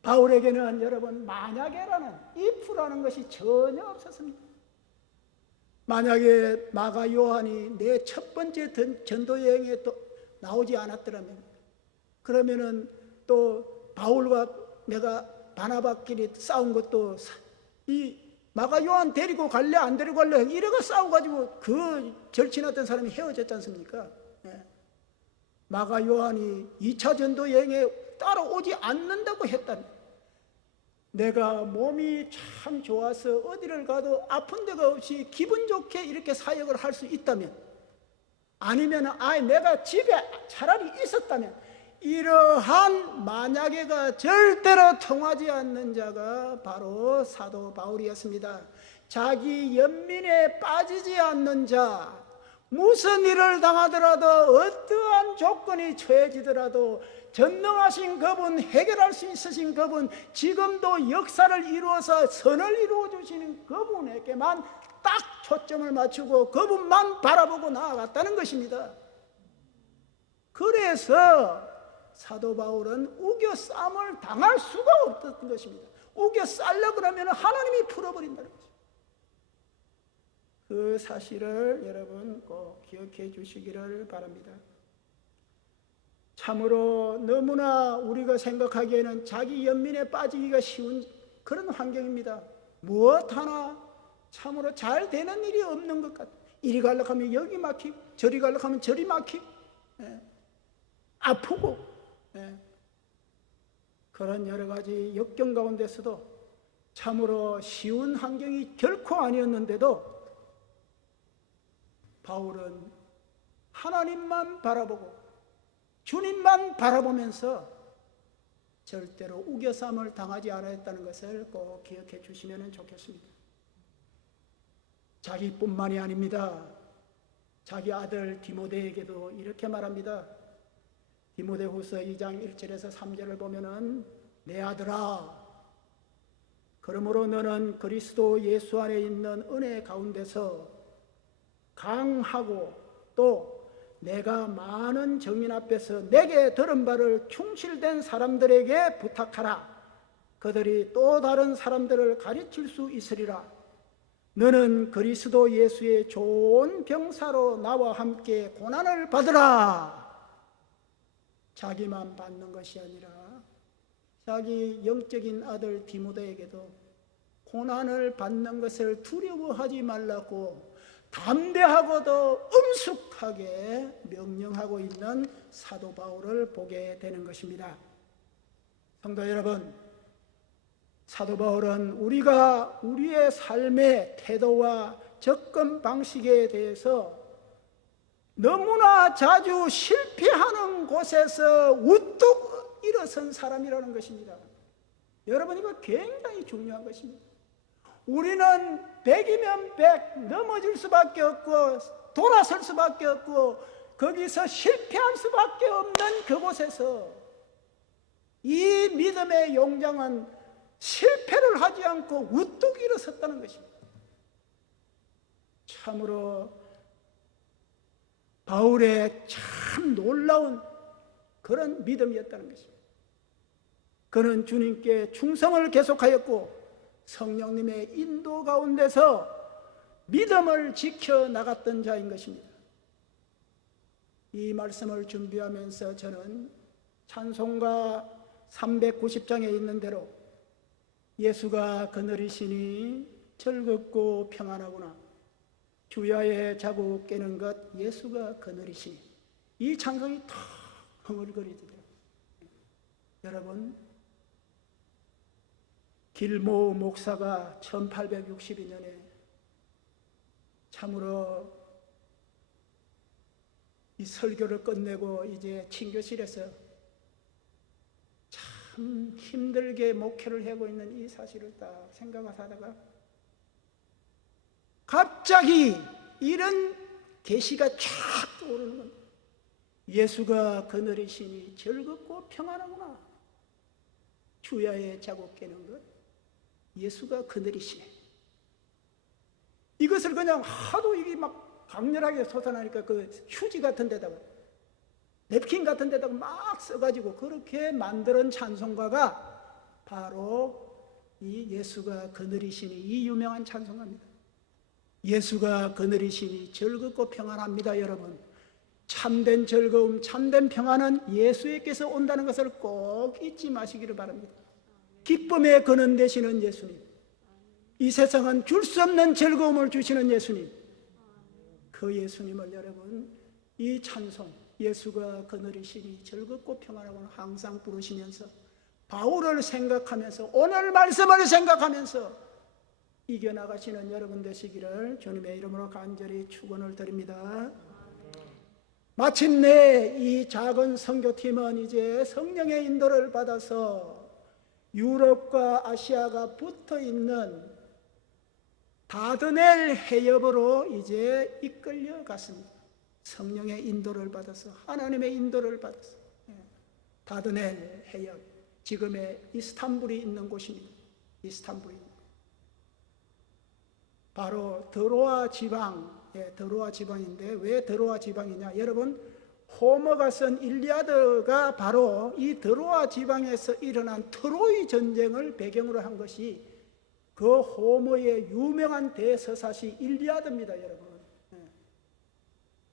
바울에게는 여러분 만약에라는 if라는 것이 전혀 없었습니다. 만약에 마가 요한이 내 첫 번째 전도 여행에 또 나오지 않았더라면, 그러면은 또 바울과 내가 바나바끼리 싸운 것도 이 마가 요한 데리고 갈래 안 데리고 갈래 이래가 싸워가지고 그 절친했던 사람이 헤어졌지 않습니까? 마가 요한이 2차 전도 여행에 따라오지 않는다고 했다면, 내가 몸이 참 좋아서 어디를 가도 아픈 데가 없이 기분 좋게 이렇게 사역을 할 수 있다면, 아니면 내가 집에 차라리 있었다면, 이러한 만약에가 절대로 통하지 않는 자가 바로 사도 바울이었습니다. 자기 연민에 빠지지 않는 자, 무슨 일을 당하더라도 어떠한 조건이 처해지더라도 전능하신 그분, 해결할 수 있으신 그분, 지금도 역사를 이루어서 선을 이루어 주시는 그분에게만 딱 초점을 맞추고 그분만 바라보고 나아갔다는 것입니다. 그래서 사도 바울은 우겨 싸움을 당할 수가 없었던 것입니다. 우겨 싸려고 그러면 하나님이 풀어버린다는 거죠. 그 사실을 여러분 꼭 기억해 주시기를 바랍니다. 참으로 너무나 우리가 생각하기에는 자기 연민에 빠지기가 쉬운 그런 환경입니다. 무엇 하나 참으로 잘 되는 일이 없는 것 같아요. 이리 가려고 하면 여기 막히고 저리 가려고 하면 저리 막히고 아프고 그런 여러 가지 역경 가운데서도 참으로 쉬운 환경이 결코 아니었는데도 바울은 하나님만 바라보고 주님만 바라보면서 절대로 우겨쌈을 당하지 않았다는 것을 꼭 기억해 주시면 좋겠습니다. 자기뿐만이 아닙니다. 자기 아들 디모데에게도 이렇게 말합니다. 디모데후서 2장 1절에서 3절을 보면은 내 아들아, 그러므로 너는 그리스도 예수 안에 있는 은혜 가운데서 강하고 또 내가 많은 정인 앞에서 내게 들은 바를 충실된 사람들에게 부탁하라. 그들이 또 다른 사람들을 가르칠 수 있으리라. 너는 그리스도 예수의 좋은 병사로 나와 함께 고난을 받으라. 자기만 받는 것이 아니라 자기 영적인 아들 디모데에게도 고난을 받는 것을 두려워하지 말라고 담대하고도 엄숙하게 명령하고 있는 사도 바울을 보게 되는 것입니다. 성도 여러분, 사도 바울은 우리가 우리의 삶의 태도와 접근 방식에 대해서 너무나 자주 실패하는 곳에서 우뚝 일어선 사람이라는 것입니다. 여러분, 이거 굉장히 중요한 것입니다. 우리는 100이면 100 넘어질 수밖에 없고 돌아설 수밖에 없고 거기서 실패할 수밖에 없는 그곳에서 이 믿음의 용장은 실패를 하지 않고 우뚝 일어섰다는 것입니다. 참으로 바울의 참 놀라운 그런 믿음이었다는 것입니다. 그는 주님께 충성을 계속하였고 성령님의 인도 가운데서 믿음을 지켜나갔던 자인 것입니다. 이 말씀을 준비하면서 저는 찬송가 390장에 있는 대로 예수가 그늘이시니 즐겁고 평안하구나, 주야의 자국 깨는 것 예수가 그늘이시니, 이 찬송이 탁 흥얼거리더라고요. 여러분, 길모 목사가 1862년에 참으로 이 설교를 끝내고 이제 친교실에서 참 힘들게 목회를 하고 있는 이 사실을 딱 생각하다가 갑자기 이런 계시가 쫙 떠오르는 겁니다. 예수가 그늘이시니 즐겁고 평안하구나, 주야의 자국 깨는 것 예수가 그늘이시네. 이것을 그냥 하도 이게 막 강렬하게 솟아나니까 그 휴지 같은 데다가 냅킨 같은 데다가 막 써가지고 그렇게 만드는 찬송가가 바로 이 예수가 그늘이시니, 이 유명한 찬송가입니다. 예수가 그늘이시니 즐겁고 평안합니다. 여러분, 참된 즐거움, 참된 평안은 예수께서 온다는 것을 꼭 잊지 마시기를 바랍니다. 기쁨의 근원 되시는 예수님, 이 세상은 줄 수 없는 즐거움을 주시는 예수님, 그 예수님을 여러분 이 찬송 예수가 그늘이시니 즐겁고 평안하고는 항상 부르시면서 바울을 생각하면서 오늘 말씀을 생각하면서 이겨나가시는 여러분 되시기를 주님의 이름으로 간절히 축원을 드립니다. 마침내 이 작은 선교팀은 이제 성령의 인도를 받아서 유럽과 아시아가 붙어있는 다드넬 해협으로 이제 이끌려 갔습니다. 성령의 인도를 받아서, 하나님의 인도를 받아서 다드넬 해역, 지금의 이스탄불이 있는 곳입니다. 이스탄불이 바로 드로아 지방, 드로아 지방인데 왜 드로아 지방이냐? 여러분, 호머가 쓴 일리아드가 바로 이 드로아 지방에서 일어난 트로이 전쟁을 배경으로 한 것이 그 호머의 유명한 대서사시 일리아드입니다, 여러분.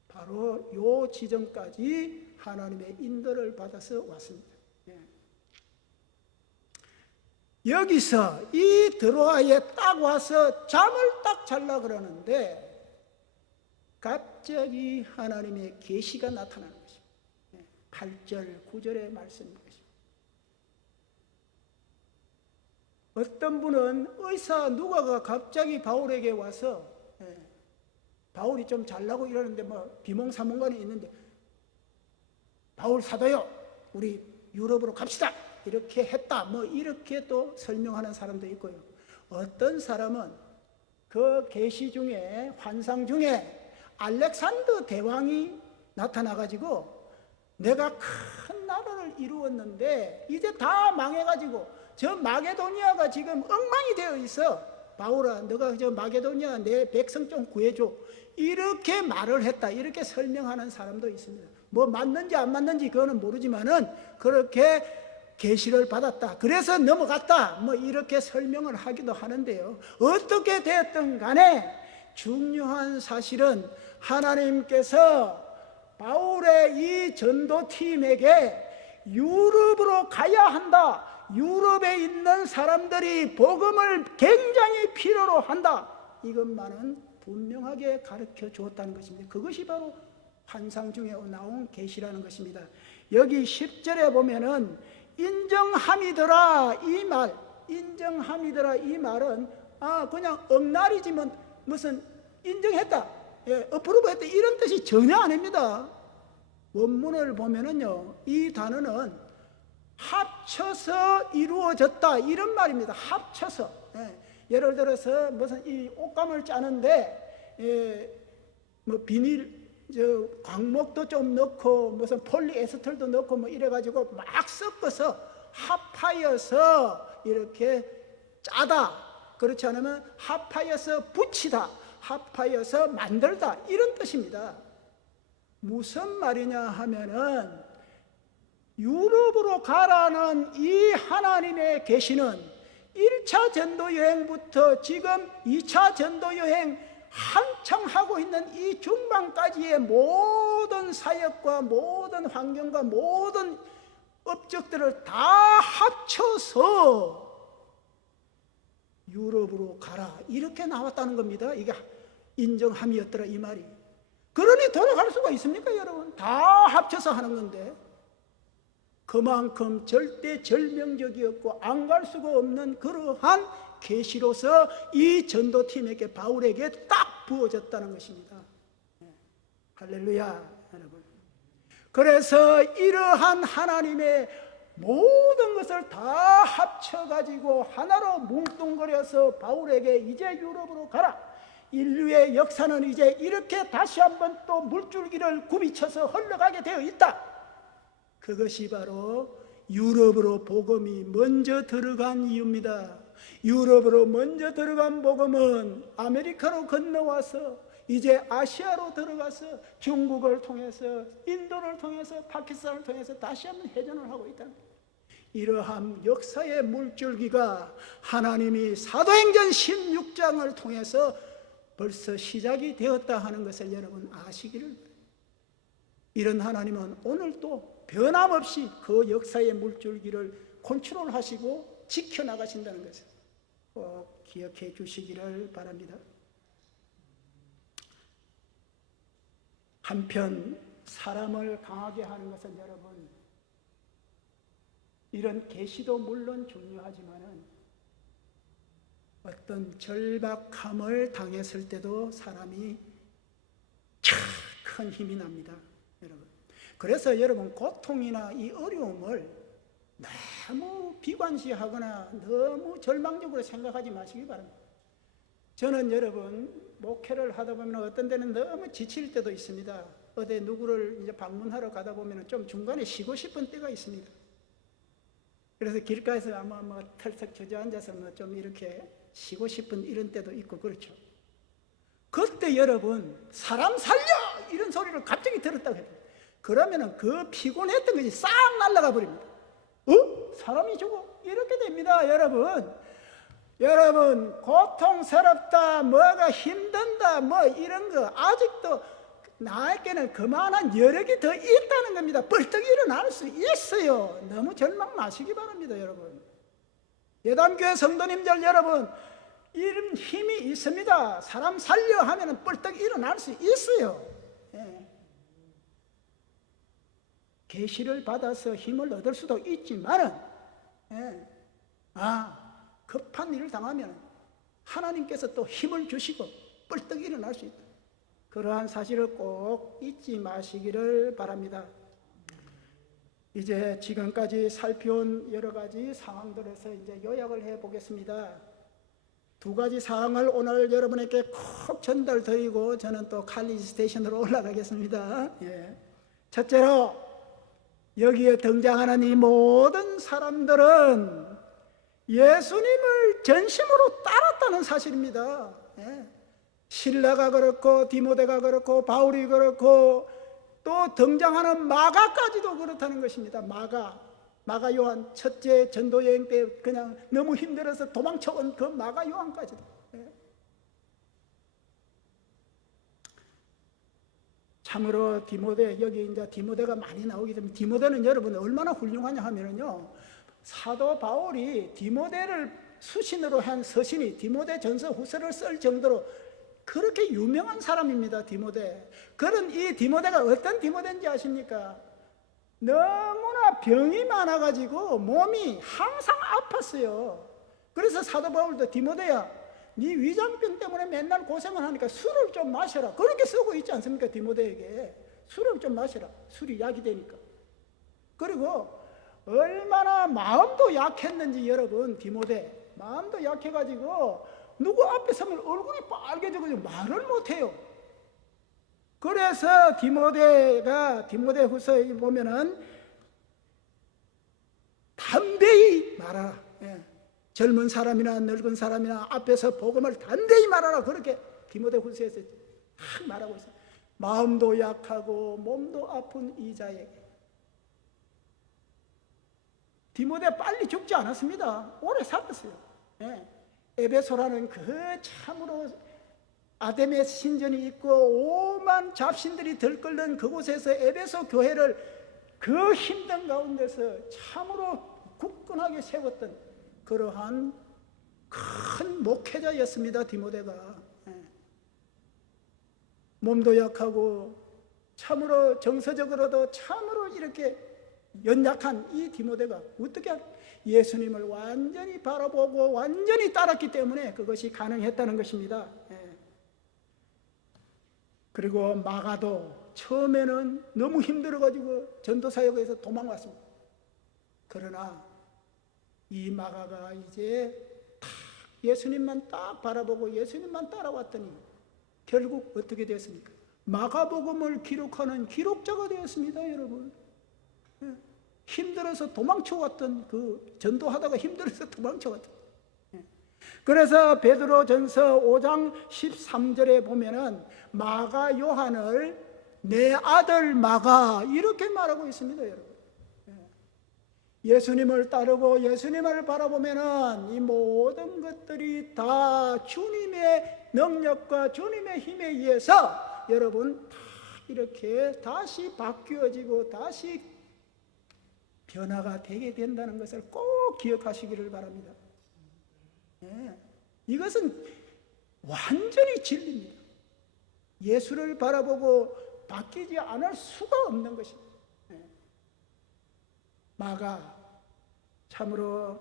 바로 요 지점까지 하나님의 인도를 받아서 왔습니다. 여기서 이 드로아에 딱 와서 잠을 딱 잘라 그러는데 갑자기 하나님의 계시가 나타나는 것입니다. 8절, 9절의 말씀인 것입니다. 어떤 분은 의사 누가가 갑자기 바울에게 와서 바울이 좀 잘나고 이러는데 뭐 비몽사몽간에 있는데 바울 사도요, 우리 유럽으로 갑시다 이렇게 했다, 뭐 이렇게 또 설명하는 사람도 있고요. 어떤 사람은 그 계시 중에, 환상 중에 알렉산더 대왕이 나타나가지고 내가 큰 나라를 이루었는데 이제 다 망해가지고 저 마게도니아가 지금 엉망이 되어 있어. 바울아, 너가 저 마게도니아 내 백성 좀 구해줘. 이렇게 말을 했다, 이렇게 설명하는 사람도 있습니다. 뭐 맞는지 안 맞는지 그거는 모르지만은 그렇게 계시를 받았다, 그래서 넘어갔다, 뭐 이렇게 설명을 하기도 하는데요. 어떻게 되었든 간에 중요한 사실은 하나님께서 바울의 이 전도팀에게 유럽으로 가야 한다, 유럽에 있는 사람들이 복음을 굉장히 필요로 한다, 이것만은 분명하게 가르쳐 주었다는 것입니다. 그것이 바로 환상 중에 나온 계시라는 것입니다. 여기 10절에 보면은 인정함이더라 이 말, 인정함이더라 이 말은 그냥 엉날이지만 무슨 인정했다, 어프로브 했다, 이런 뜻이 전혀 아닙니다. 원문을 보면은요, 이 단어는 합쳐서 이루어졌다 이런 말입니다. 합쳐서. 예를 들어서 무슨 이 옷감을 짜는데 뭐 비닐 광목도 좀 넣고 무슨 폴리에스터도 넣고 뭐 이래가지고 막 섞어서 합하여서 이렇게 짜다, 그렇지 않으면 합하여서 붙이다, 합하여서 만들다, 이런 뜻입니다. 무슨 말이냐 하면은 유럽으로 가라는 이 하나님의 계시는 1차 전도 여행부터 지금 2차 전도 여행 한창 하고 있는 이 중반까지의 모든 사역과 모든 환경과 모든 업적들을 다 합쳐서 유럽으로 가라, 이렇게 나왔다는 겁니다. 이게 인정함이었더라 이 말이. 그러니 돌아갈 수가 있습니까, 여러분? 다 합쳐서 하는 건데 그만큼 절대 절명적이었고 안 갈 수가 없는 그러한 계시로서 이 전도팀에게, 바울에게 딱 부어졌다는 것입니다. 할렐루야, 여러분. 그래서 이러한 하나님의 모든 것을 다 합쳐가지고 하나로 뭉뚱그려서 바울에게 이제 유럽으로 가라, 인류의 역사는 이제 이렇게 다시 한번 또 물줄기를 굽이쳐서 흘러가게 되어 있다. 그것이 바로 유럽으로 복음이 먼저 들어간 이유입니다. 유럽으로 먼저 들어간 복음은 아메리카로 건너와서 이제 아시아로 들어가서 중국을 통해서, 인도를 통해서, 파키스탄을 통해서 다시 한번 회전을 하고 있다. 이러한 역사의 물줄기가 하나님이 사도행전 16장을 통해서 벌써 시작이 되었다 하는 것을 여러분 아시기를 바랍니다. 이런 하나님은 오늘도 변함없이 그 역사의 물줄기를 컨트롤하시고 지켜나가신다는 것을 꼭 기억해 주시기를 바랍니다. 한편 사람을 강하게 하는 것은 여러분, 이런 계시도 물론 중요하지만은 어떤 절박함을 당했을 때도 사람이 큰 힘이 납니다, 여러분. 그래서 여러분, 고통이나 이 어려움을 너무 비관시하거나 너무 절망적으로 생각하지 마시기 바랍니다. 저는 여러분 목회를 하다 보면 어떤 데는 너무 지칠 때도 있습니다. 어디 누구를 이제 방문하러 가다 보면 좀 중간에 쉬고 싶은 때가 있습니다. 그래서 길가에서 아마 뭐 털썩 주저앉아서 뭐 좀 이렇게 쉬고 싶은 이런 때도 있고 그렇죠. 그때 여러분 사람 살려 이런 소리를 갑자기 들었다고 해요. 그러면은 그 피곤했던 것이 싹 날아가 버립니다. 사람이 죽어? 이렇게 됩니다, 여러분. 여러분 고통스럽다, 뭐가 힘든다, 뭐 이런 거 아직도 나에게는 그만한 여력이 더 있다는 겁니다. 벌떡 일어날 수 있어요. 너무 절망 마시기 바랍니다, 여러분. 예담교회 성도님들 여러분, 이런 힘이 있습니다. 사람 살려 하면 벌떡 일어날 수 있어요. 예. 계시를 받아서 힘을 얻을 수도 있지만은, 예. 급한 일을 당하면 하나님께서 또 힘을 주시고 벌떡 일어날 수 있다. 그러한 사실을 꼭 잊지 마시기를 바랍니다. 이제 지금까지 살펴온 여러 가지 상황들에서 이제 요약을 해 보겠습니다. 두 가지 사항을 오늘 여러분에게 꼭 전달드리고 저는 또 칼리지 스테이션으로 올라가겠습니다. 예. 첫째로 여기에 등장하는 이 모든 사람들은 예수님을 전심으로 따랐다는 사실입니다. 예. 실라가 그렇고 디모데가 그렇고 바울이 그렇고 또 등장하는 마가까지도 그렇다는 것입니다. 마가 요한 첫째 전도 여행 때 그냥 너무 힘들어서 도망쳐온 그 마가 요한까지도. 예. 참으로 디모데, 여기 이제 디모데가 많이 나오기 때문에 디모데는 여러분 얼마나 훌륭하냐 하면은요, 사도 바울이 디모데를 수신으로 한 서신이 디모데 전서 후서를 쓸 정도로 그렇게 유명한 사람입니다. 디모데. 그런 이 디모데가 어떤 디모데인지 아십니까? 너무나 병이 많아가지고 몸이 항상 아팠어요. 그래서 사도 바울도 디모데야, 네 위장병 때문에 맨날 고생을 하니까 술을 좀 마셔라, 그렇게 쓰고 있지 않습니까? 디모데에게 술을 좀 마셔라. 술이 약이 되니까. 그리고 얼마나 마음도 약했는지 여러분, 디모데 마음도 약해가지고 누구 앞에 서면 얼굴이 빨개지고 말을 못해요. 그래서 디모데 후서에 보면은 담대히 말하라. 예. 젊은 사람이나 늙은 사람이나 앞에서 복음을 담대히 말하라, 그렇게 디모데 후서에서 말하고 있어요. 마음도 약하고 몸도 아픈 이 자에게. 디모데 빨리 죽지 않았습니다. 오래 살았어요. 예. 에베소라는 그 참으로 아담의 신전이 있고 오만 잡신들이 들끓는 그곳에서 에베소 교회를 그 힘든 가운데서 참으로 굳건하게 세웠던 그러한 큰 목회자였습니다. 디모데가. 몸도 약하고 참으로 정서적으로도 참으로 이렇게 연약한 이 디모데가 어떻게 예수님을 완전히 바라보고 완전히 따랐기 때문에 그것이 가능했다는 것입니다. 그리고 마가도 처음에는 너무 힘들어가지고 전도사역에서 도망왔습니다. 그러나 이 마가가 이제 예수님만 딱 바라보고 예수님만 따라왔더니 결국 어떻게 됐습니까? 마가복음을 기록하는 기록자가 되었습니다, 여러분. 힘들어서 도망쳐왔던 그 전도하다가 힘들어서 도망쳐왔던. 그래서 베드로전서 5장 13절에 보면은 마가 요한을 내 아들 마가 이렇게 말하고 있습니다, 여러분. 예수님을 따르고 예수님을 바라보면은 이 모든 것들이 다 주님의 능력과 주님의 힘에 의해서 여러분 다 이렇게 다시 바뀌어지고 다시 변화가 되게 된다는 것을 꼭 기억하시기를 바랍니다. 이것은 완전히 진리입니다. 예수를 바라보고 바뀌지 않을 수가 없는 것입니다. 마가 참으로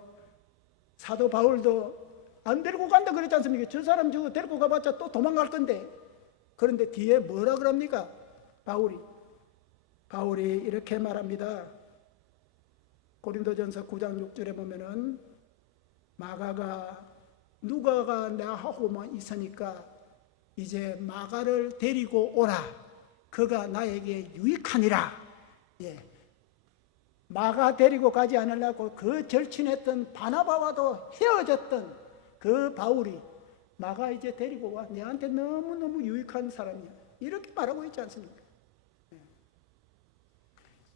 사도 바울도 안 데리고 간다 그랬지 않습니까? 저 사람 저거 데리고 가봤자 또 도망갈 건데. 그런데 뒤에 뭐라 그럽니까? 바울이 이렇게 말합니다. 고린도전서 9장 6절에 보면은 누가가 나하고만 있으니까 이제 마가를 데리고 오라. 그가 나에게 유익하니라. 예. 마가 데리고 가지 않으려고 그 절친했던 바나바와도 헤어졌던 그 바울이 마가 이제 데리고 와. 내한테 너무너무 유익한 사람이야. 이렇게 말하고 있지 않습니까?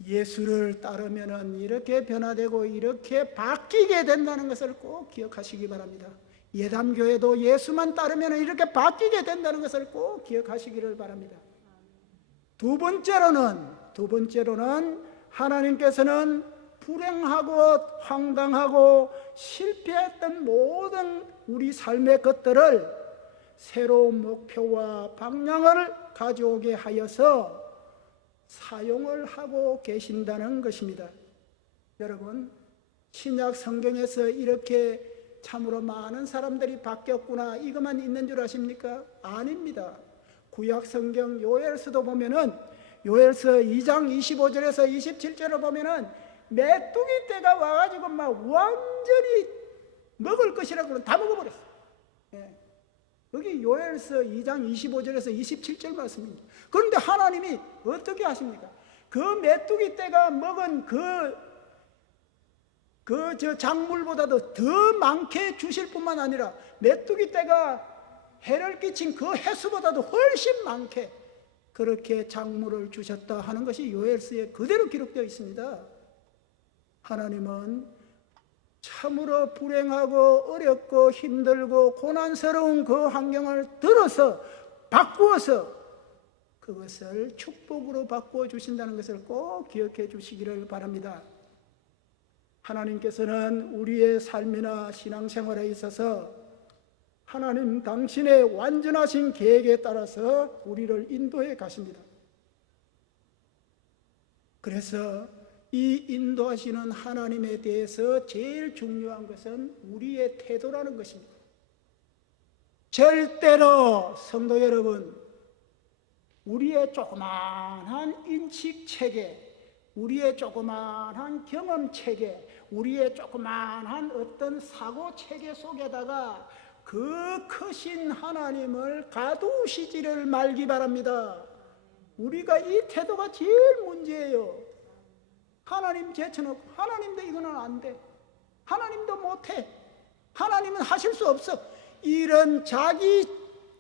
예수를 따르면은 이렇게 변화되고 이렇게 바뀌게 된다는 것을 꼭 기억하시기 바랍니다. 예담교회도 예수만 따르면은 이렇게 바뀌게 된다는 것을 꼭 기억하시기를 바랍니다. 두 번째로는 하나님께서는 불행하고 황당하고 실패했던 모든 우리 삶의 것들을 새로운 목표와 방향을 가져오게 하여서 사용을 하고 계신다는 것입니다. 여러분, 신약 성경에서 이렇게 참으로 많은 사람들이 바뀌었구나 이것만 있는 줄 아십니까? 아닙니다. 구약 성경 요엘서도 보면은 요엘서 2장 25절에서 27절을 보면은 메뚜기 떼가 와가지고 막 완전히 먹을 것이라고는 다 먹어버렸어. 예. 여기 요엘서 2장 25절에서 27절 말씀입니다. 그런데 하나님이 어떻게 하십니까? 그 메뚜기 떼가 먹은 저 작물보다도 더 많게 주실 뿐만 아니라 메뚜기 떼가 해를 끼친 그 해수보다도 훨씬 많게 그렇게 작물을 주셨다 하는 것이 요엘서에 그대로 기록되어 있습니다. 하나님은 참으로 불행하고 어렵고 힘들고 고난스러운 그 환경을 들어서 바꾸어서 그것을 축복으로 바꾸어 주신다는 것을 꼭 기억해 주시기를 바랍니다. 하나님께서는 우리의 삶이나 신앙생활에 있어서 하나님 당신의 완전하신 계획에 따라서 우리를 인도해 가십니다. 그래서 이 인도하시는 하나님에 대해서 제일 중요한 것은 우리의 태도라는 것입니다. 절대로 성도 여러분, 우리의 조그만한 인식체계, 우리의 조그만한 경험체계, 우리의 조그만한 어떤 사고체계 속에다가 그 크신 하나님을 가두시지를 말기 바랍니다. 우리가 이 태도가 제일 문제예요. 하나님 제쳐놓고 하나님도 이거는 안 돼, 하나님도 못해, 하나님은 하실 수 없어, 이런 자기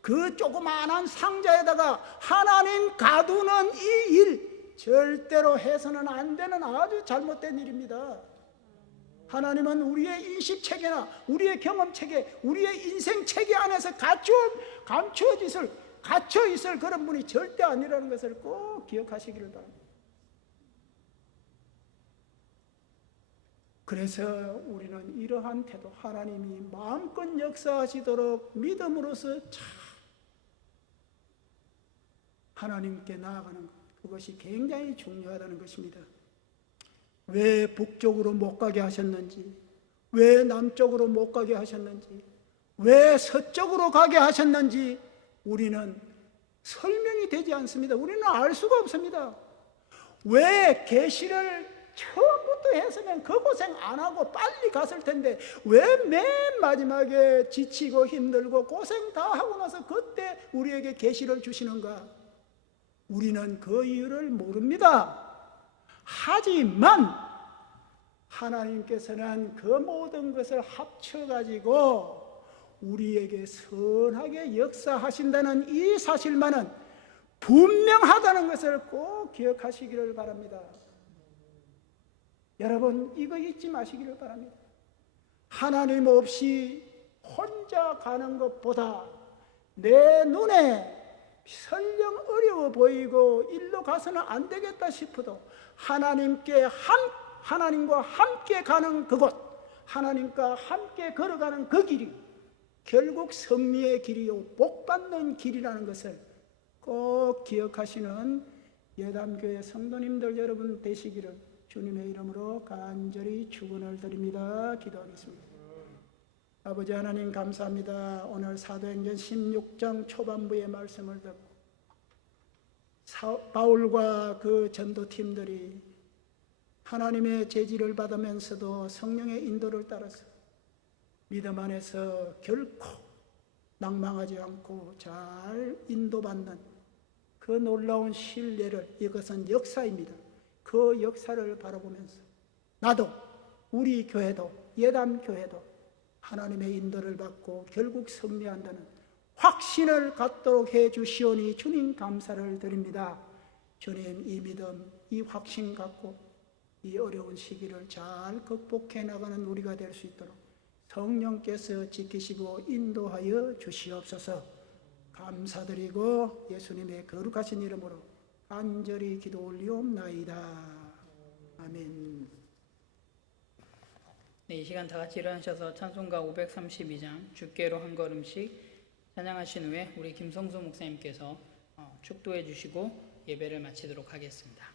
그 조그만한 상자에다가 하나님 가두는 이 일 절대로 해서는 안 되는 아주 잘못된 일입니다. 하나님은 우리의 인식체계나 우리의 경험체계, 우리의 인생체계 안에서 갇혀 있을 그런 분이 절대 아니라는 것을 꼭 기억하시기를 바랍니다. 그래서 우리는 이러한 태도, 하나님이 마음껏 역사하시도록 믿음으로써 참 하나님께 나아가는 것, 그것이 굉장히 중요하다는 것입니다. 왜 북쪽으로 못 가게 하셨는지, 왜 남쪽으로 못 가게 하셨는지, 왜 서쪽으로 가게 하셨는지 우리는 설명이 되지 않습니다. 우리는 알 수가 없습니다. 왜 계시를 처음부터 했으면 그 고생 안 하고 빨리 갔을 텐데 왜 맨 마지막에 지치고 힘들고 고생 다 하고 나서 그때 우리에게 계시를 주시는가? 우리는 그 이유를 모릅니다. 하지만 하나님께서는 그 모든 것을 합쳐가지고 우리에게 선하게 역사하신다는 이 사실만은 분명하다는 것을 꼭 기억하시기를 바랍니다. 여러분, 이거 잊지 마시기를 바랍니다. 하나님 없이 혼자 가는 것보다 내 눈에 설령 어려워 보이고 일로 가서는 안 되겠다 싶어도 하나님과 함께 가는 그곳, 하나님과 함께 걸어가는 그 길이 결국 승리의 길이요 복받는 길이라는 것을 꼭 기억하시는 예담교회 성도님들 여러분 되시기를 주님의 이름으로 간절히 축원을 드립니다. 기도하겠습니다. 아버지 하나님 감사합니다. 오늘 사도행전 16장 초반부의 말씀을 듣고 바울과 그 전도팀들이 하나님의 제지를 받으면서도 성령의 인도를 따라서 믿음 안에서 결코 낭망하지 않고 잘 인도받는 그 그 놀라운 신뢰를, 이것은 역사입니다. 그 역사를 바라보면서 나도, 우리 교회도, 예담교회도 하나님의 인도를 받고 결국 승리한다는 확신을 갖도록 해주시오니 주님 감사를 드립니다. 주님, 이 믿음, 이 확신 갖고 이 어려운 시기를 잘 극복해 나가는 우리가 될 수 있도록 성령께서 지키시고 인도하여 주시옵소서. 감사드리고 예수님의 거룩하신 이름으로 간절히 기도 올리옵나이다. 아멘. 네, 이 시간 다 같이 일어나셔서 찬송가 532장 주께로 한 걸음씩 찬양하신 후에 우리 김성수 목사님께서 축도해 주시고 예배를 마치도록 하겠습니다.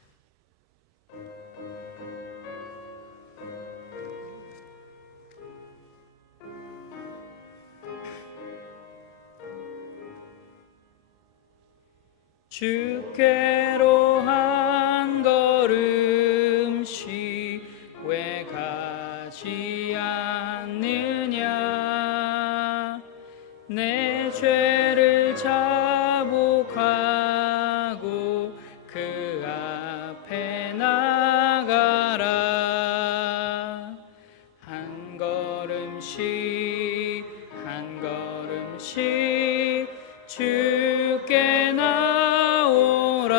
주께로 한 걸음씩 왜 가지 않느냐 내 죄를 자복하고 그 앞에 나가라 한 걸음씩 한 걸음씩 주께 나오라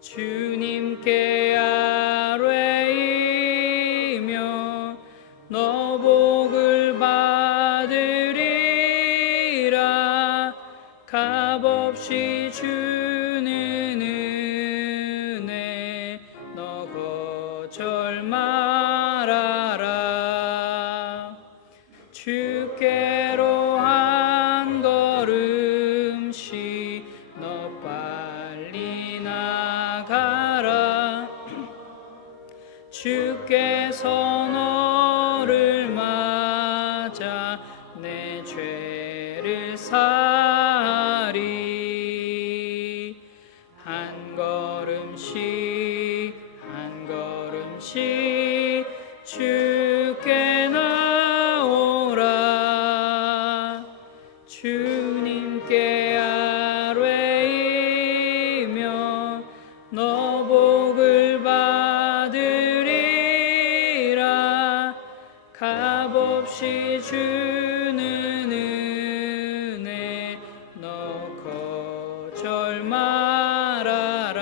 주님께 아뢰이며 너 복을 받으리라 값없이 주는 은혜 너 거절 말아라 주께로 한 걸음씩 너 빨리 나가라 주께서 너를 맞아 내 죄를 사리 한 걸음씩 한 걸음씩 주께 나오라 주님께 아뢰이며 너 복을 받으리라 값없이 주는 은혜 너 거절 말아라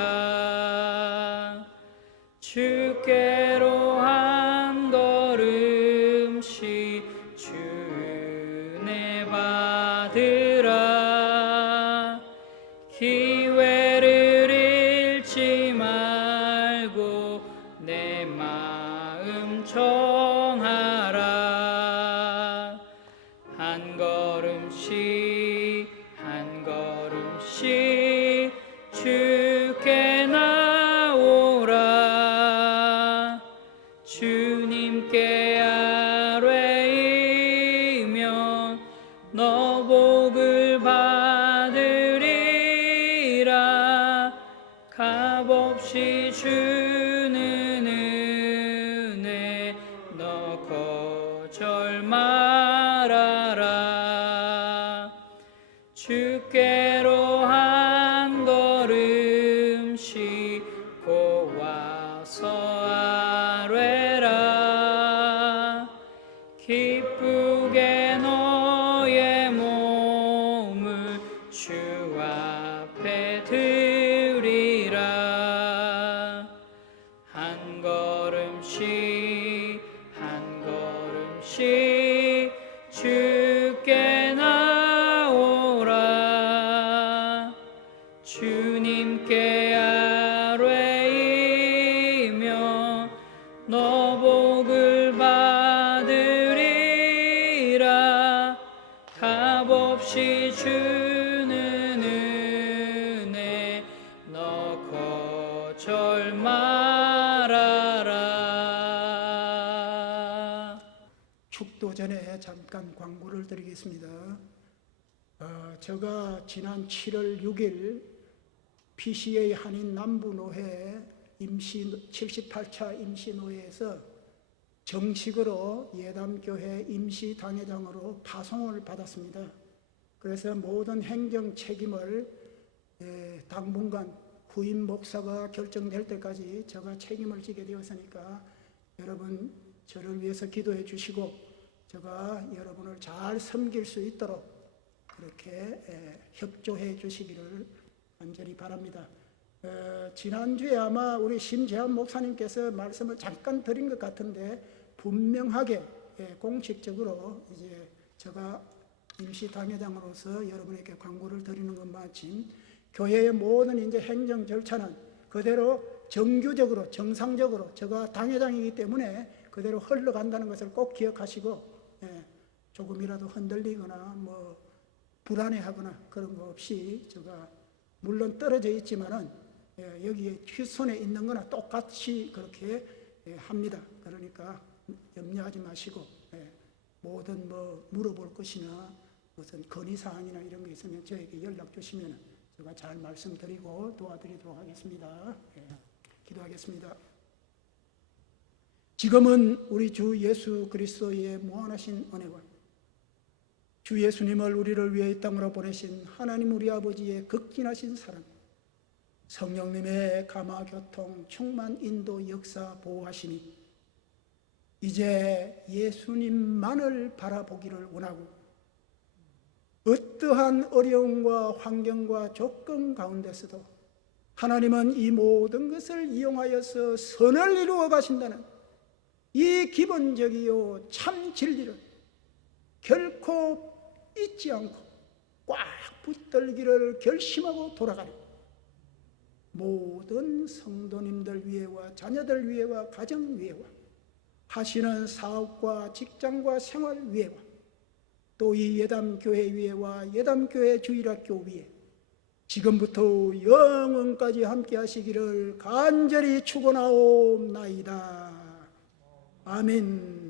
주께로 한 걸음씩 주 은혜 받으라 기회를 잃지 말고 내 마음 정하라 한 걸음씩 한 걸음씩 주께 나오라 주님께 아뢰이며 너 복을 받으리라 값없이 주는 은혜 너 거절 말아라 주께로 한 걸음씩 곧 와서 아뢰라 기쁘게 너의 몸을 주 앞에 드리라 한 걸음씩 한 걸음씩 주께 나오라 주님께 아뢰이며 너 복을 받으리라 값없이 주는 은혜 너 거절 말아라. 축도 전에 잠깐 광고를 드리겠습니다. 제가 지난 7월 6일 PCA 한인 남부노회 78차 임시노회에서 정식으로 예담교회 임시당회장으로 파송을 받았습니다. 그래서 모든 행정 책임을 당분간 후임 목사가 결정될 때까지 제가 책임을 지게 되었으니까 여러분 저를 위해서 기도해 주시고 제가 여러분을 잘 섬길 수 있도록 그렇게 협조해 주시기를 간절히 바랍니다. 지난주에 아마 우리 심재한 목사님께서 말씀을 잠깐 드린 것 같은데 분명하게 공식적으로 이제 제가 임시 당회장으로서 여러분에게 광고를 드리는 것 마침 교회의 모든 이제 행정 절차는 그대로 정규적으로 정상적으로 제가 당회장이기 때문에 그대로 흘러간다는 것을 꼭 기억하시고 조금이라도 흔들리거나 뭐 불안해하거나 그런 거 없이 제가 물론 떨어져 있지만은 여기에 휘손에 있는 거나 똑같이 그렇게 합니다. 그러니까 염려하지 마시고 모든 뭐 물어볼 것이나 무슨 건의사항이나 이런 게 있으면 저에게 연락 주시면 제가 잘 말씀드리고 도와드리도록 하겠습니다. 기도하겠습니다. 지금은 우리 주 예수 그리스도의 무한하신 은혜와 주 예수님을 우리를 위해 이 땅으로 보내신 하나님 우리 아버지의 극진하신 사랑, 성령님의 감화 교통 충만 인도 역사 보호하시니 이제 예수님만을 바라보기를 원하고 어떠한 어려움과 환경과 조건 가운데서도 하나님은 이 모든 것을 이용하여서 선을 이루어 가신다는 이 기본적이요 참 진리를 결코 잊지 않고 꽉 붙들기를 결심하고 돌아가려 모든 성도님들 위해와 자녀들 위해와 가정 위해와 하시는 사업과 직장과 생활 위해와 또 이 예담교회 위에와 예담교회 주일학교 위에 지금부터 영원까지 함께 하시기를 간절히 축원하옵나이다. 아멘.